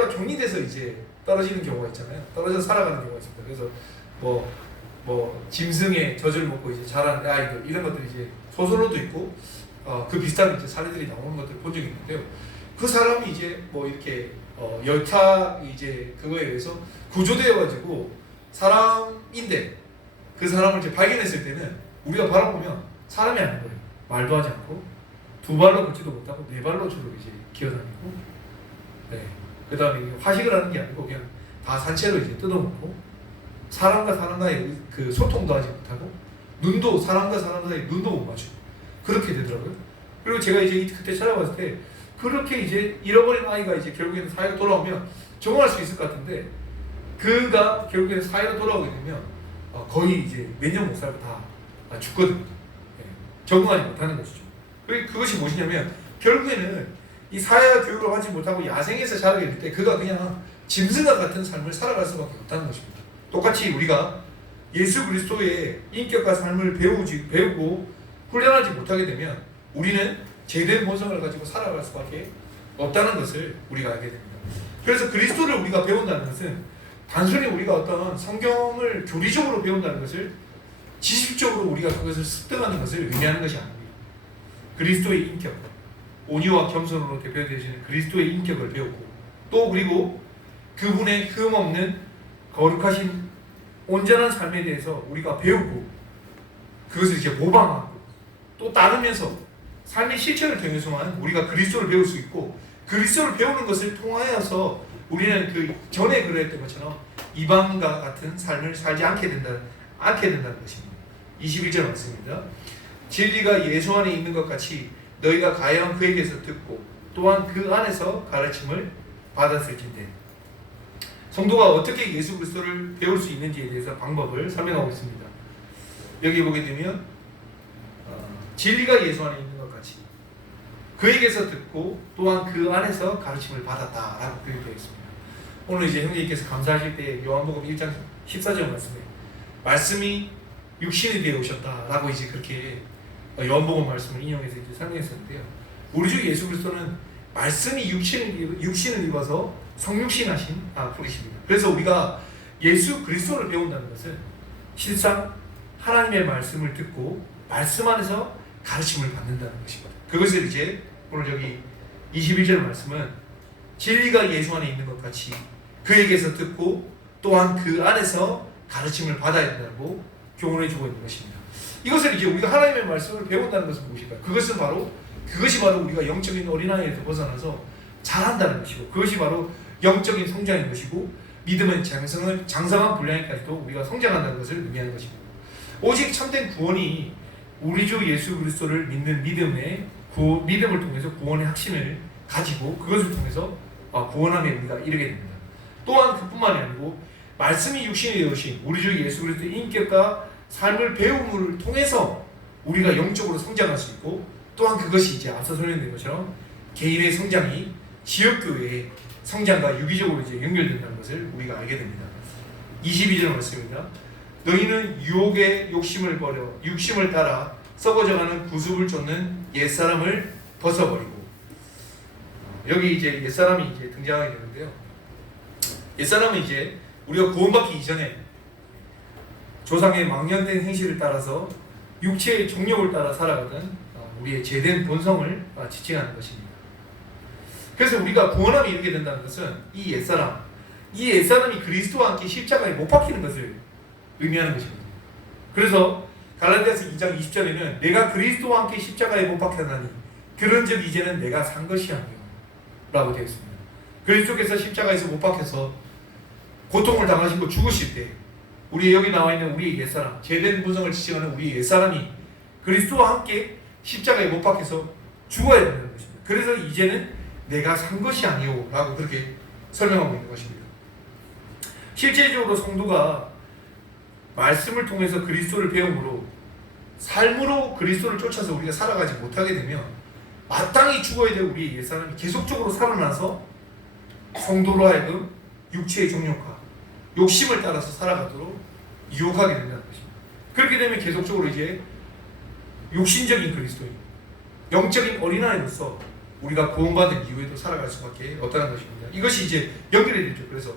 격리돼서 이제 떨어지는 경우가 있잖아요. 떨어져서 살아가는 경우가 있습니다. 그래서 뭐 짐승의 젖을 먹고 이제 자란 아이들, 이런 것들이 이제 소설로도 있고 그 비슷한 이제 사례들이 나오는 것들을 본 적이 있는데요. 그 사람이 이제 뭐 이렇게 여타 이제 그거에 의해서 구조되어가지고 사람인데 그 사람을 이제 발견했을 때는 우리가 바라보면 사람이 아닌 거예요. 말도 하지 않고 두 발로 걷지도 못하고 네 발로 주로 이제 기어다니고, 그 다음에 화식을 하는 게 아니고 그냥 다 산채로 이제 뜯어먹고, 사람과 사람과의 그 소통도 하지 못하고, 눈도 사람과 사람 사이 눈도 못 맞추고 그렇게 되더라고요. 그리고 제가 이제 그때 찾아봤을 때 그렇게 이제 잃어버린 아이가 이제 결국에는 사회로 돌아오면 적응할 수 있을 것 같은데, 그가 결국에는 사회로 돌아오게 되면 거의 이제 몇 년 못 살고 다 죽거든요. 예, 적응하지 못하는 것이죠. 그것이 무엇이냐면 결국에는 이 사회 교육을 받지 못하고 야생에서 자라게 될 때 그가 그냥 짐승과 같은 삶을 살아갈 수밖에 없다는 것입니다. 똑같이 우리가 예수 그리스도의 인격과 삶을 배우고 훈련하지 못하게 되면 우리는 제된 본성을 가지고 살아갈 수밖에 없다는 것을 우리가 알게 됩니다. 그래서 그리스도를 우리가 배운다는 것은 단순히 우리가 어떤 성경을 교리적으로 배운다는 것을 지식적으로 우리가 그것을 습득하는 것을 의미하는 것이 아닙니다. 그리스도의 인격, 온유와 겸손으로 대표되시는 그리스도의 인격을 배우고 또 그리고 그분의 흠없는 거룩하신 온전한 삶에 대해서 우리가 배우고 그것을 이제 모방하고 또 따르면서 삶의 실천을 통해서만 우리가 그리스도를 배울 수 있고 그리스도를 배우는 것을 통하여서 우리는 그 전에 그랬던 것처럼 이방과 같은 삶을 살지 않게 된다는 것입니다. 21절 말씀입니다. 진리가 예수 안에 있는 것 같이 너희가 가야한 그에게서 듣고 또한 그 안에서 가르침을 받았을진대. 성도가 어떻게 예수 그리스도를 배울 수 있는지에 대해서 방법을 설명하고 있습니다. 여기 보게 되면 진리가 예수 안에 있는 것 같이 그에게서 듣고 또한 그 안에서 가르침을 받았다라고 표현되어 있습니다. 오늘 이제 형제님께서 감사하실 때 요한복음 1장 14절 말씀이 육신이 되어 오셨다라고 이제 그렇게 요한복음 말씀을 인용해서 이제 설명했었는데요. 우리 주 예수 그리스도는 말씀이 육신을 입어서 성육신하신 분이십니다. 그래서 우리가 예수 그리스도를 배운다는 것은 실상 하나님의 말씀을 듣고 말씀 안에서 가르침을 받는다는 것입니다. 그것을 이제 오늘 여기 21절 말씀은 진리가 예수 안에 있는 것 같이 그에게서 듣고 또한 그 안에서 가르침을 받아야 된다고 교훈해 주고 있는 것입니다. 이것을 이제 우리가 하나님의 말씀을 배운다는 것은 무엇일까요? 그것이 바로 우리가 영적인 어린아이에서 벗어나서 자란다는 것이고 그것이 바로 영적인 성장인 것이고 믿음은 장성한 분량에까지도 우리가 성장한다는 것을 의미하는 것입니다. 오직 참된 구원이 우리 주 예수 그리스도를 믿는 믿음을 통해서 구원의 확신을 가지고 그것을 통해서 구원함에 우리가 이르게 됩니다. 또한 그뿐만이 아니고 말씀이 육신이 되오신 우리 주 예수 그리스도의 인격과 삶을 배움을 통해서 우리가 영적으로 성장할 수 있고 또한 그것이 이제 앞서 설명된 것처럼 개인의 성장이 지역교회의 성장과 유기적으로 이제 연결된다는 것을 우리가 알게 됩니다. 22절 말씀입니다. 너희는 유혹의 욕심을 버려 육심을 따라 썩어져가는 구습을 쫓는 옛사람을 벗어버리고. 여기 이제 옛사람이 이제 등장하게 되는데요. 옛사람은 이제 우리가 구원받기 이전에 조상의 망령된 행실을 따라서 육체의 정욕을 따라 살아가던 우리의 죄된 본성을 지칭하는 것입니다. 그래서 우리가 구원함에 이르게 된다는 것은 이 옛사람이 그리스도와 함께 십자가에 못 박히는 것을 의미하는 것입니다. 그래서 갈라디아서 2장 20절에는 내가 그리스도와 함께 십자가에 못 박혔나니 그런즉 이제는 내가 산 것이 아니요 라고 되어 있습니다. 그리스도께서 십자가에서 못 박혀서 고통을 당하시고 죽으실 때 우리 여기 나와 있는 우리의 옛사람, 죄된 본성을 지칭하는 우리의 옛사람이 그리스도와 함께 십자가에 못 박혀서 죽어야 된다는 것입니다. 그래서 이제는 내가 산 것이 아니오 라고 그렇게 설명하고 있는 것입니다. 실제적으로 성도가 말씀을 통해서 그리스도를 배움으로 삶으로 그리스도를 쫓아서 우리가 살아가지 못하게 되면 마땅히 죽어야 될 우리의 옛사람이 계속적으로 살아나서 성도로 하여금 육체의 정욕과 욕심을 따라서 살아가도록 유혹하게 된다는 것입니다. 그렇게 되면 계속적으로 이제 육신적인 그리스도인 영적인 어린아이로서 우리가 구원받은 이후에도 살아갈 수밖에 없다는 것입니다. 이것이 이제 연결이 되죠. 그래서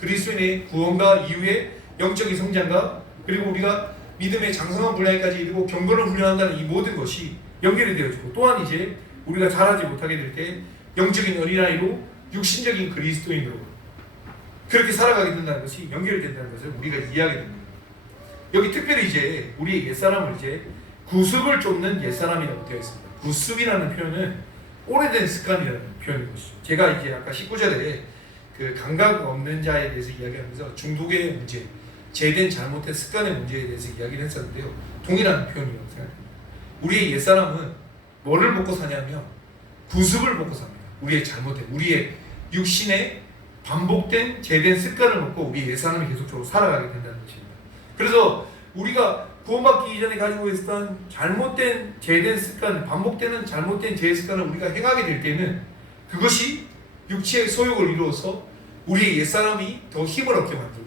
그리스도인의 구원과 이후에 영적인 성장과 그리고 우리가 믿음의 장성한 분량까지 이르고 경건을 훈련한다는 이 모든 것이 연결이 되어지고 또한 이제 우리가 자라지 못하게 될 때 영적인 어린아이로 육신적인 그리스도인으로 그렇게 살아가게 된다는 것이 연결된다는 것을 우리가 이해하게 됩니다. 여기 특별히 이제 우리의 옛사람을 이제 구습을 쫓는 옛사람이라고 되어 있습니다. 구습이라는 표현은 오래된 습관이라는 표현인 것이죠. 제가 이제 아까 19절에 그 감각 없는 자에 대해서 이야기하면서 중독의 문제, 죄된 잘못된 습관의 문제에 대해서 이야기를 했었는데요. 동일한 표현이라고 생각합니다. 우리의 옛사람은 뭐를 먹고 사냐면 구습을 먹고 삽니다. 우리의 잘못된, 우리의 육신의 반복된 죄된 습관을 먹고 우리 옛사람이 계속적으로 살아가게 된다는 것입니다. 그래서 우리가 구원받기 이전에 가지고 있었던 잘못된 죄된 습관, 반복되는 잘못된 죄의 습관을 우리가 행하게 될 때는 그것이 육체의 소욕을 이루어서 우리의 옛사람이 더 힘을 얻게 만들고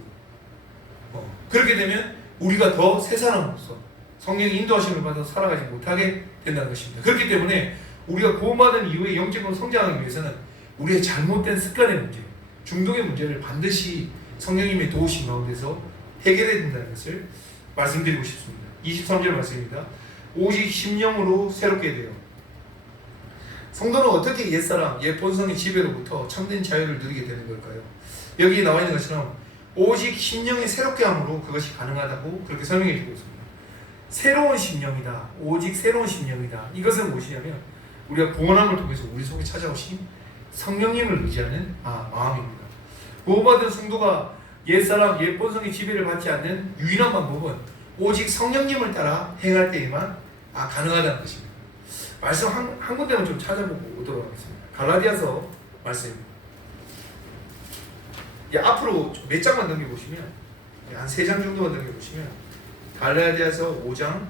그렇게 되면 우리가 더 새 사람으로서 성령의 인도하심을 받아서 살아가지 못하게 된다는 것입니다. 그렇기 때문에 우리가 구원받은 이후에 영적으로 성장하기 위해서는 우리의 잘못된 습관의 문제, 중독의 문제를 반드시 성령님의 도우심 가운데서 해결해야 된다는 것을 말씀드리고 싶습니다. 23절 말씀입니다. 오직 심령으로 새롭게 되어. 성도는 어떻게 옛사람, 옛 본성의 지배로부터 참된 자유를 누리게 되는 걸까요? 여기 나와 있는 것처럼 오직 심령이 새롭게 함으로 그것이 가능하다고 그렇게 설명해 주고 있습니다. 새로운 심령이다. 오직 새로운 심령이다. 이것은 무엇이냐면 우리가 구원함을 통해서 우리 속에 찾아오신 성령님을 의지하는 마음입니다. 구원받은 성도가 옛사람, 옛 본성의 지배를 받지 않는 유일한 방법은 오직 성령님을 따라 행할 때에만 가능하다는 것입니다. 말씀 한 군데만 좀 찾아보고 오도록 하겠습니다. 갈라디아서 말씀입니다. 앞으로 몇 장만 넘겨보시면 한 3장 정도만 넘겨보시면 갈라디아서 5장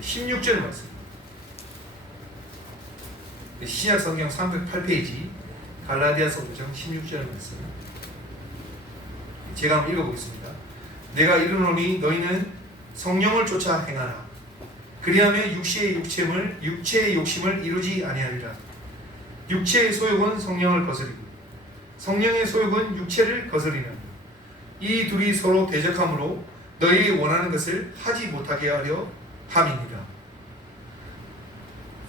16절 말씀, 신약 성경 308페이지 갈라디아서 5장 16절 말씀 제가 한번 읽어보겠습니다. 내가 이르노니 너희는 성령을 쫓아 행하라. 그리하면 육체의 욕심을 이루지 아니하리라. 육체의 소욕은 성령을 거스리고 성령의 소욕은 육체를 거스리느니라. 이 둘이 서로 대적함으로 너희 원하는 것을 하지 못하게 하려 함이니라.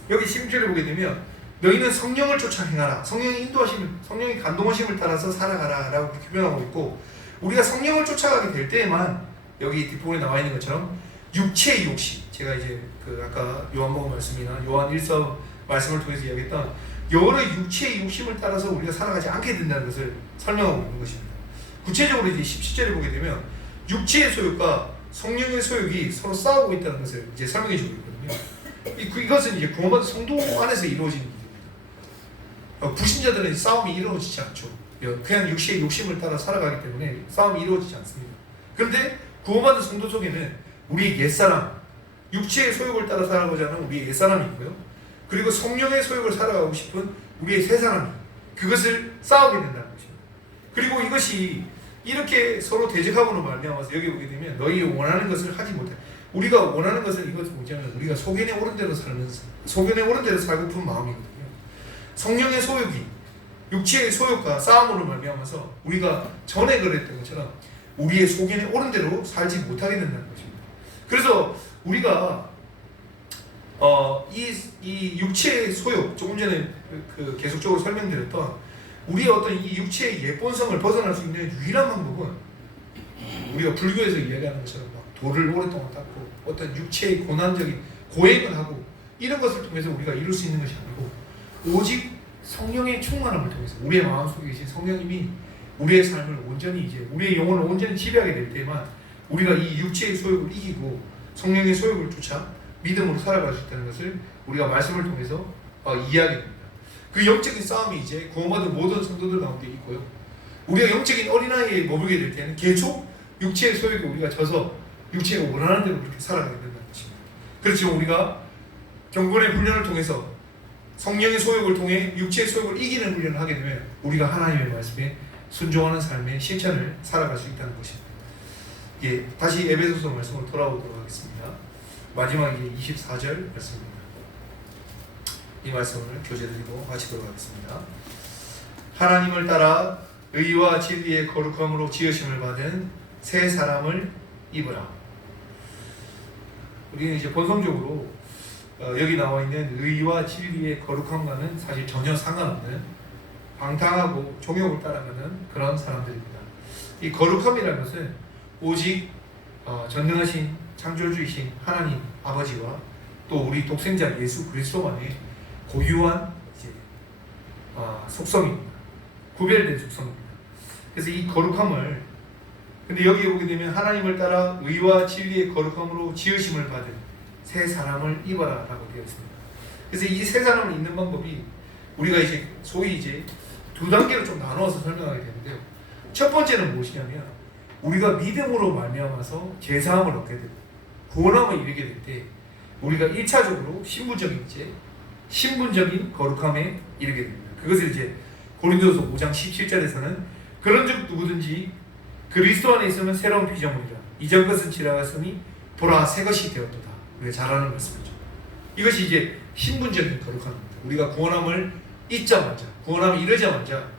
여기 16절에 보게 되면 너희는 성령을 쫓아 행하라. 성령의 인도하심을, 성령의 간동하심을 따라서 살아가라 라고 표현하고 있고, 우리가 성령을 쫓아가게 될 때에만 여기 뒷부분에 나와 있는 것처럼 육체의 욕심, 제가 이제 아까 요한복음 말씀이나 요한 1서 말씀을 통해서 이야기했던 여러 육체의 욕심을 따라서 우리가 살아가지 않게 된다는 것을 설명하고 있는 것입니다. 구체적으로 이제 17절에 보게 되면 육체의 소욕과 성령의 소욕이 서로 싸우고 있다는 것을 이제 설명해 주고 있거든요. 이것은 이제 구원받은 성도 안에서 이루어지는 일입니다. 불신자들은 싸움이 이루어지지 않죠. 그냥 육체의 욕심을 따라 살아가기 때문에 싸움이 이루어지지 않습니다. 그런데 구원받은 성도 속에는 우리의 옛사람, 육체의 소욕을 따라 살아가고자 하는 우리의 옛사람이 있고요. 그리고 성령의 소욕을 살아가고 싶은 우리의 새 사람이, 그것을 싸우게 된다는 것입니다. 그리고 이것이 이렇게 서로 대적함으로 말미암아서 여기 보게 되면 너희 원하는 것을 하지 못해. 우리가 원하는 것은 이것은 뭐냐면 우리가 소견에 오른 대로 살면서 소견에 오른 대로 살고픈 마음이거든요. 성령의 소욕이 육체의 소욕과 싸움으로 말미암아서 우리가 전에 그랬던 것처럼 우리의 소견에 오른 대로 살지 못하게 된다는 것입니다. 그래서 우리가 이 육체의 소욕, 조금 전에 계속적으로 설명드렸던 우리의 어떤 이 육체의 예본성을 벗어날 수 있는 유일한 방법은 우리가 불교에서 이야기하는 것처럼 막 돌을 오랫동안 닦고 어떤 육체의 고난적인 고행을 하고 이런 것을 통해서 우리가 이룰 수 있는 것이 아니고 오직 성령의 충만함을 통해서 우리의 마음속에 계신 성령님이 우리의 삶을 온전히 이제 우리의 영혼을 온전히 지배하게 될 때만 우리가 이 육체의 소욕을 이기고 성령의 소욕을 쫓아 믿음으로 살아갈 수 있다는 것을 우리가 말씀을 통해서 이해하게 됩니다. 그 영적인 싸움이 이제 구원받은 모든 성도들 가운데 있고요. 우리가 영적인 어린아이에 머물게 될 때는 계속 육체의 소욕에 우리가 져서 육체가 원하는 대로 그렇게 살아가게 된다는 것입니다. 그렇지만 우리가 경건의 훈련을 통해서 성령의 소욕을 통해 육체의 소욕을 이기는 훈련을 하게 되면 우리가 하나님의 말씀에 순종하는 삶의 실천을 살아갈 수 있다는 것입니다. 예, 다시 에베소서 말씀으로 돌아오도록 하겠습니다. 마지막에 24절 말씀입니다. 이 말씀을 교제드리고 마치도록 하겠습니다. 하나님을 따라 의와 진리의 거룩함으로 지으심을 받은 새 사람을 입으라. 우리는 이제 본성적으로 여기 나와 있는 의와 진리의 거룩함과는 사실 전혀 상관없는 방탕하고 종욕을 따라가는 그런 사람들입니다. 이 거룩함이라는 것은 오직 전능하신 창조주이신 하나님 아버지와 또 우리 독생자 예수 그리스도만의 고유한 이제 속성입니다. 구별된 속성입니다. 그래서 이 거룩함을, 근데 여기에 보게 되면 하나님을 따라 의와 진리의 거룩함으로 지으심을 받은 새 사람을 입어라 라고 되어 있습니다. 그래서 이 새 사람을 입는 방법이 우리가 이제 소위 이제 두 단계로 좀 나누어서 설명하게 되는데요. 첫 번째는 무엇이냐면 우리가 믿음으로 말미암아서 제사함을 얻게 되고 구원함을 이루게 될 때 우리가 1차적으로 신분적인 거룩함에 이르게 됩니다. 그것을 이제 고린도서 5장 17절에서는 그런즉 누구든지 그리스도 안에 있으면 새로운 피조물이라 이전 것은 지나갔으니 보라 새 것이 되었도다. 우리가 잘 아는 말씀이죠. 이것이 이제 신분적인 거룩함입니다. 우리가 구원함을 잊자마자 구원함을 이르자마자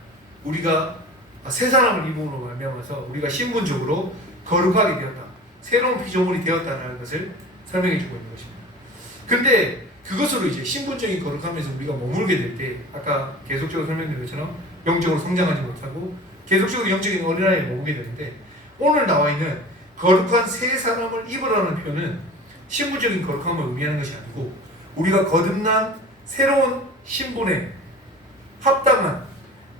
우리가 새 사람을 입음으로 말미암아서 우리가 신분적으로 거룩하게 되었다. 새로운 피조물이 되었다는 것을 설명해 주고 있는 것입니다. 근데 그것으로 이제 신분적인 거룩함에서 우리가 머물게 될 때 아까 계속적으로 설명드린 것처럼 영적으로 성장하지 못하고 계속적으로 영적인 어린아이에 머물게 되는데 오늘 나와 있는 거룩한 새 사람을 입으라는 표현은 신분적인 거룩함을 의미하는 것이 아니고 우리가 거듭난 새로운 신분에 합당한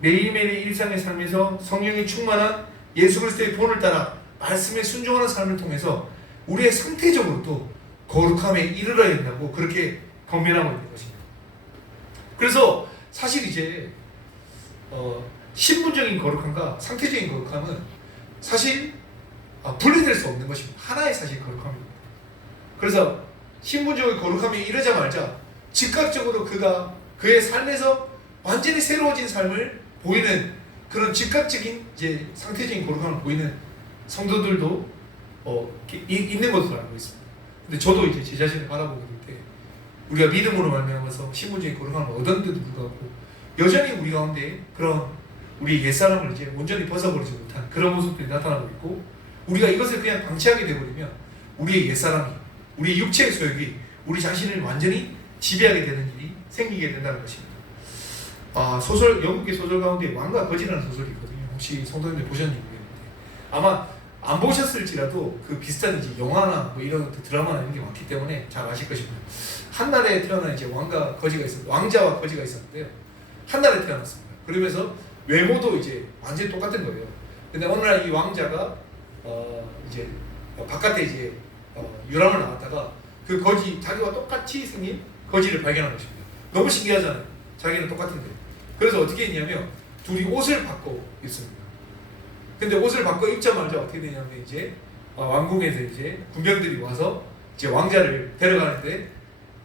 매일매일의 일상의 삶에서 성령이 충만한 예수 그리스도의 본을 따라 말씀에 순종하는 삶을 통해서 우리의 상태적으로 또 거룩함에 이르러야 된다고 그렇게 권면하고 있는 것입니다. 그래서 사실 이제 신분적인 거룩함과 상태적인 거룩함은 사실 분리될 수 없는 것입니다. 하나의 사실 거룩함입니다. 그래서 신분적인 거룩함에 이르자마자 즉각적으로 그가 그의 삶에서 완전히 새로워진 삶을 보이는 그런 즉각적인 이제 상태적인 거룩함을 보이는 성도들도 있는 것으로 알고 있습니다. 근데 저도 이제 제 자신을 바라보게 될 때 우리가 믿음으로 말미암아서 신분적인 거룩함을 얻었는데도 불구하고 여전히 우리 가운데 그런 우리 옛사람을 이제 온전히 벗어버리지 못한 그런 모습들이 나타나고 있고 우리가 이것을 그냥 방치하게 되어버리면 우리의 옛사람이 우리 육체의 소욕이 우리 자신을 완전히 지배하게 되는 일이 생기게 된다는 것입니다. 영국의 소설 가운데 왕과 거지라는 소설이 있거든요. 혹시 성도님들 보셨는지 모르겠는데 아마 안 보셨을지라도 그 비슷한 이제 영화나 뭐 이런 드라마나 이런 게 많기 때문에 잘 아실 것입니다. 한나라에 태어난 이제 왕과 거지가 있었는데 왕자와 거지가 있었는데요. 한나라에 태어났습니다. 그러면서 외모도 이제 완전히 똑같은 거예요. 근데 어느 날 이 왕자가 이제 바깥에 이제 유람을 나갔다가 그 거지 자기와 똑같이 생긴 거지를 발견한 것입니다. 너무 신기하잖아요. 자기는 똑같은데. 그래서 어떻게 했냐면 둘이 옷을 바꿔 입습니다. 근데 옷을 바꿔 입자마자 어떻게 되냐면 이제 왕궁에서 이제 군병들이 와서 이제 왕자를 데려가는데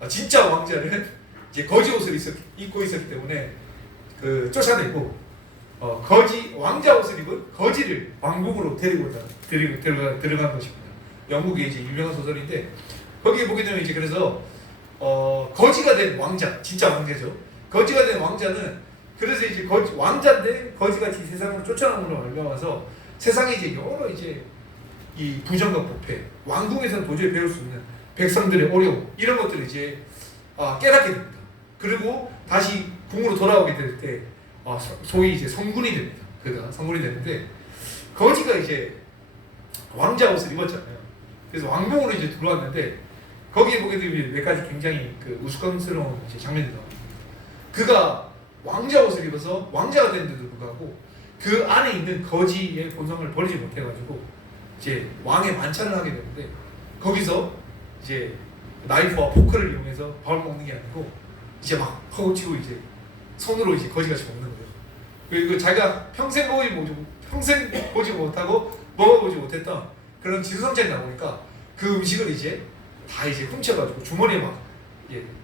진짜 왕자를 이제 거지 옷을 입고 있었기 때문에 그 쫓아내고 왕자 옷을 입은 거지를 왕궁으로 들어간 것입니다. 영국의 이제 유명한 소설인데 거기에 보게 되면 이제 그래서 거지가 된 왕자, 진짜 왕자죠. 거지가 된 왕자는 그래서 이제 왕자인데 거지같이 세상으로 쫓아남으로 말미암아서 세상에 이제 여러 이제 이 부정과 부패, 왕궁에서는 도저히 배울 수 없는 백성들의 어려움 이런 것들을 이제 깨닫게 됩니다. 그리고 다시 궁으로 돌아오게 될 때 소위 이제 성군이 됩니다. 그가 성군이 되는데 거지가 이제 왕자 옷을 입었잖아요. 그래서 왕궁으로 이제 들어왔는데 거기에 보게 되면 몇 가지 굉장히 그 우스꽝스러운 이제 장면이 나옵니다. 그가 왕자 옷을 입어서 왕자가 됐는데도 불구하고 그 안에 있는 거지의 본성을 버리지 못해가지고 이제 왕의 만찬을 하게 되는데 거기서 이제 나이프와 포크를 이용해서 밥을 먹는 게 아니고 이제 막 허우치고 이제 손으로 이제 거지같이 먹는 거예요. 그리고 자기가 평생 보지 못하고 먹어보지 못했던 그런 지수성찬이 나오니까 그 음식을 이제 다 이제 훔쳐가지고 주머니에 막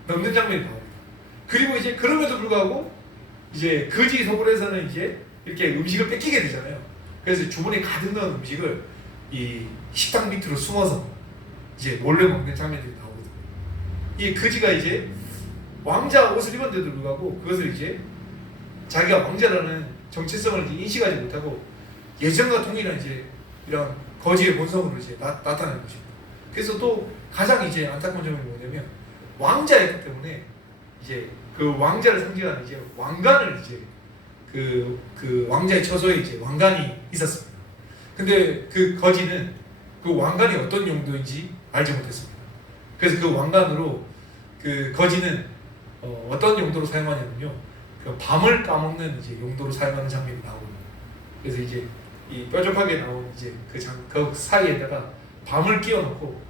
넣는 장면이 나옵니다. 그리고 이제 그럼에도 불구하고 이제 거지 서울에서는 이제 이렇게 음식을 뺏기게 되잖아요. 그래서 주머니에 가득 넣은 음식을 이 식당 밑으로 숨어서 이제 몰래 먹는 장면들이 나오거든요. 이 거지가 이제 왕자 옷을 입었는데도 불구하고 그것을 이제 자기가 왕자라는 정체성을 이제 인식하지 못하고 예전과 동일한 이제 이런 거지의 본성으로 이제 나타나는 것입니다. 그래서 또 가장 이제 안타까운 점이 뭐냐면 왕자였기 때문에 이제 그 왕자를 상징하는 이제 왕관을 이제 그 왕자의 처소에 이제 왕관이 있었습니다. 근데 그 거지는 그 왕관이 어떤 용도인지 알지 못했습니다. 그래서 그 왕관으로 그 거지는 어떤 용도로 사용하냐면요, 그 밤을 까먹는 이제 용도로 사용하는 장면이 나옵니다. 그래서 이제 이 뾰족하게 나온 이제 그 사이에다가 밤을 끼워놓고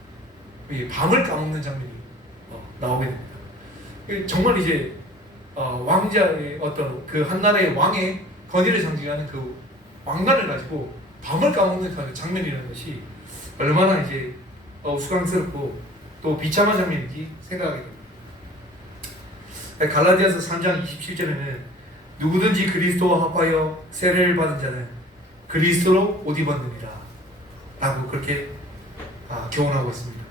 이 밤을 까먹는 장면이 나오게 됩니다. 정말 이제 왕자의 어떤 그 한나라의 왕의 권위를 상징하는 그 왕관을 가지고 밤을 까먹는 그 장면이라는 것이 얼마나 이제 수강스럽고 또 비참한 장면인지 생각하게 됩니다. 갈라디아서 3장 27절에는 누구든지 그리스도와 합하여 세례를 받은 자는 그리스도로 옷 입었느니라 라고 그렇게 교훈하고 있습니다.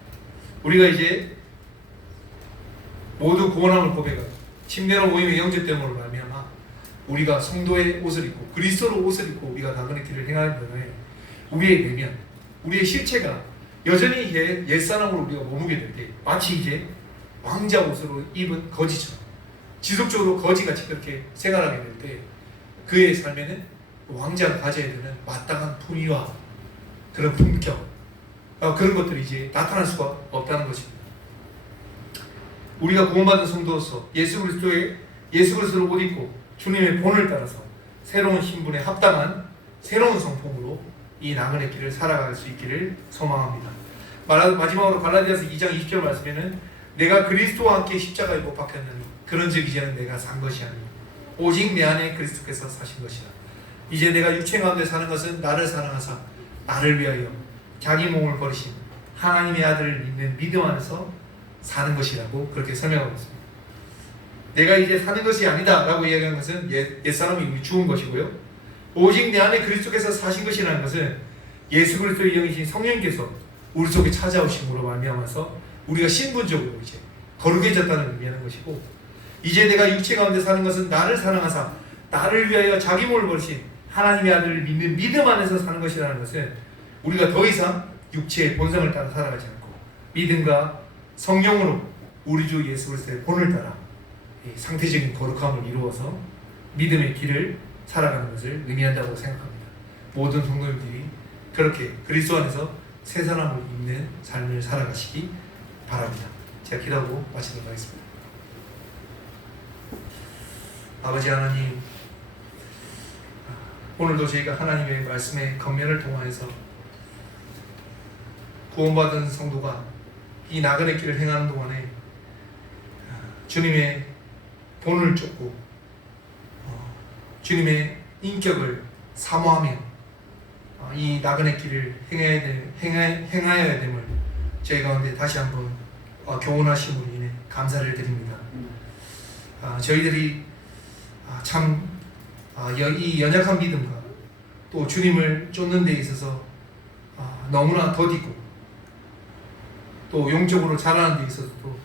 우리가 이제 모두 구원함을 고백하고 침례로 모임의 영접됨으로 말미암아 우리가 성도의 옷을 입고 그리스도로 옷을 입고 우리가 나그네 길을 행하는 동안에 우리의 내면, 우리의 실체가 여전히 옛사람으로 우리가 머무게 될 때 마치 이제 왕자 옷으로 입은 거지처럼 지속적으로 거지같이 그렇게 생활하게 될 때 그의 삶에는 왕자가 가져야 되는 마땅한 품위와 그런 품격 그런 것들이 이제 나타날 수가 없다는 것입니다. 우리가 구원받은 성도로서 예수 그리스도를 옷 입고 주님의 본을 따라서 새로운 신분에 합당한 새로운 성품으로 이 나그네 길을 살아갈 수 있기를 소망합니다. 마지막으로 갈라디아서 2장 20절 말씀에는 내가 그리스도와 함께 십자가에 못 박혔느니 그런즉 이제는 내가 산 것이 아니요 오직 내 안에 그리스도께서 사신 것이라. 이제 내가 육체 가운데 사는 것은 나를 사랑하사 나를 위하여 자기 몸을 버리신 하나님의 아들을 믿는 믿음 안에서 사는 것이라고 그렇게 설명하고 있습니다. 내가 이제 사는 것이 아니다 라고 이야기하는 것은 옛사람이 죽은 것이고요, 오직 내 안에 그리스도께서 사신 것이라는 것은 예수 그리스도의 영이신 성령께서 우리 속에 찾아오심으로 말미암아서 우리가 신분적으로 이제 거룩해졌다는 의미하는 것이고, 이제 내가 육체 가운데 사는 것은 나를 사랑하사 나를 위하여 자기 몸을 버리신 하나님의 아들을 믿는 믿음 안에서 사는 것이라는 것은 우리가 더 이상 육체의 본성을 따라 살아가지 않고 믿음과 성령으로 우리 주 예수 그리스도의 본을 따라 상태적인 거룩함을 이루어서 믿음의 길을 살아가는 것을 의미한다고 생각합니다. 모든 성도님들이 그렇게 그리스도 안에서 새 사람을 입는 삶을 살아가시기 바랍니다. 제가 기도하고 마치도록 하겠습니다. 아버지 하나님, 오늘도 저희가 하나님의 말씀의 겉면을 통하여서 구원받은 성도가 이 나그네 길을 행하는 동안에 주님의 본을 쫓고 주님의 인격을 사모하며 이 나그네 길을 행하여야 됨을 저희 가운데 다시 한번 교훈하심으로 인해 감사를 드립니다. 저희들이 참 이 연약한 믿음과 또 주님을 쫓는 데 있어서 너무나 더디고 또 영적으로 자라는 데 있어서도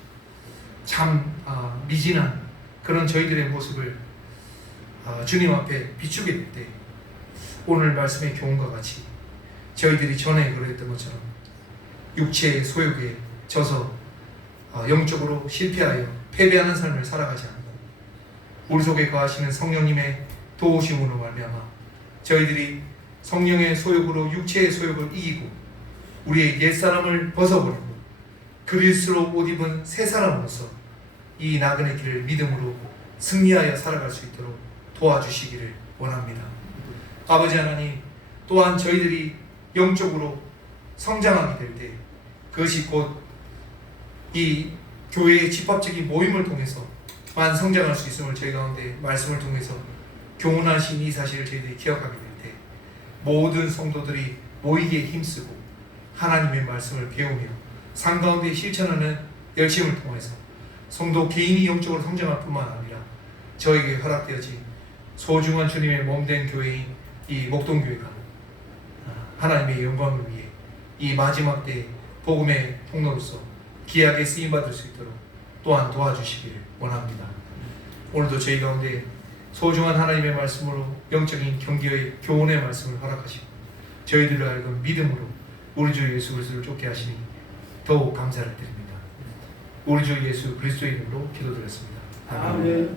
참 미진한 그런 저희들의 모습을 주님 앞에 비추게 될 때 오늘 말씀의 교훈과 같이 저희들이 전에 그랬던 것처럼 육체의 소욕에 져서 영적으로 실패하여 패배하는 삶을 살아가지 않고 우리 속에 거하시는 성령님의 도우심으로 말미암아 저희들이 성령의 소욕으로 육체의 소욕을 이기고 우리의 옛사람을 벗어버리고 그리스도로 옷 입은 새 사람으로서 이 나그네 길을 믿음으로 승리하여 살아갈 수 있도록 도와주시기를 원합니다. 아버지 하나님, 또한 저희들이 영적으로 성장하게 될 때 그것이 곧 이 교회의 집합적인 모임을 통해서만 성장할 수 있음을 저희 가운데 말씀을 통해서 교훈하신 이 사실을 저희들이 기억하게 될 때 모든 성도들이 모이기에 힘쓰고 하나님의 말씀을 배우며 삶 가운데 실천하는 열심을 통해서 성도 개인이 영적으로 성장할 뿐만 아니라 저에게 허락되어진 소중한 주님의 몸된 교회인 이 목동교회가 하나님의 영광을 위해 이 마지막 때 복음의 통로로서 귀하게 쓰임받을 수 있도록 또한 도와주시기를 원합니다. 오늘도 저희 가운데 소중한 하나님의 말씀으로 영적인 경계의 교훈의 말씀을 허락하시고 저희들을 하여금 믿음으로 우리 주 예수 그리스도를 쫓게 하시니 더욱 감사를 드립니다. 우리 주 예수 그리스도의 이름으로 기도드렸습니다. 아멘.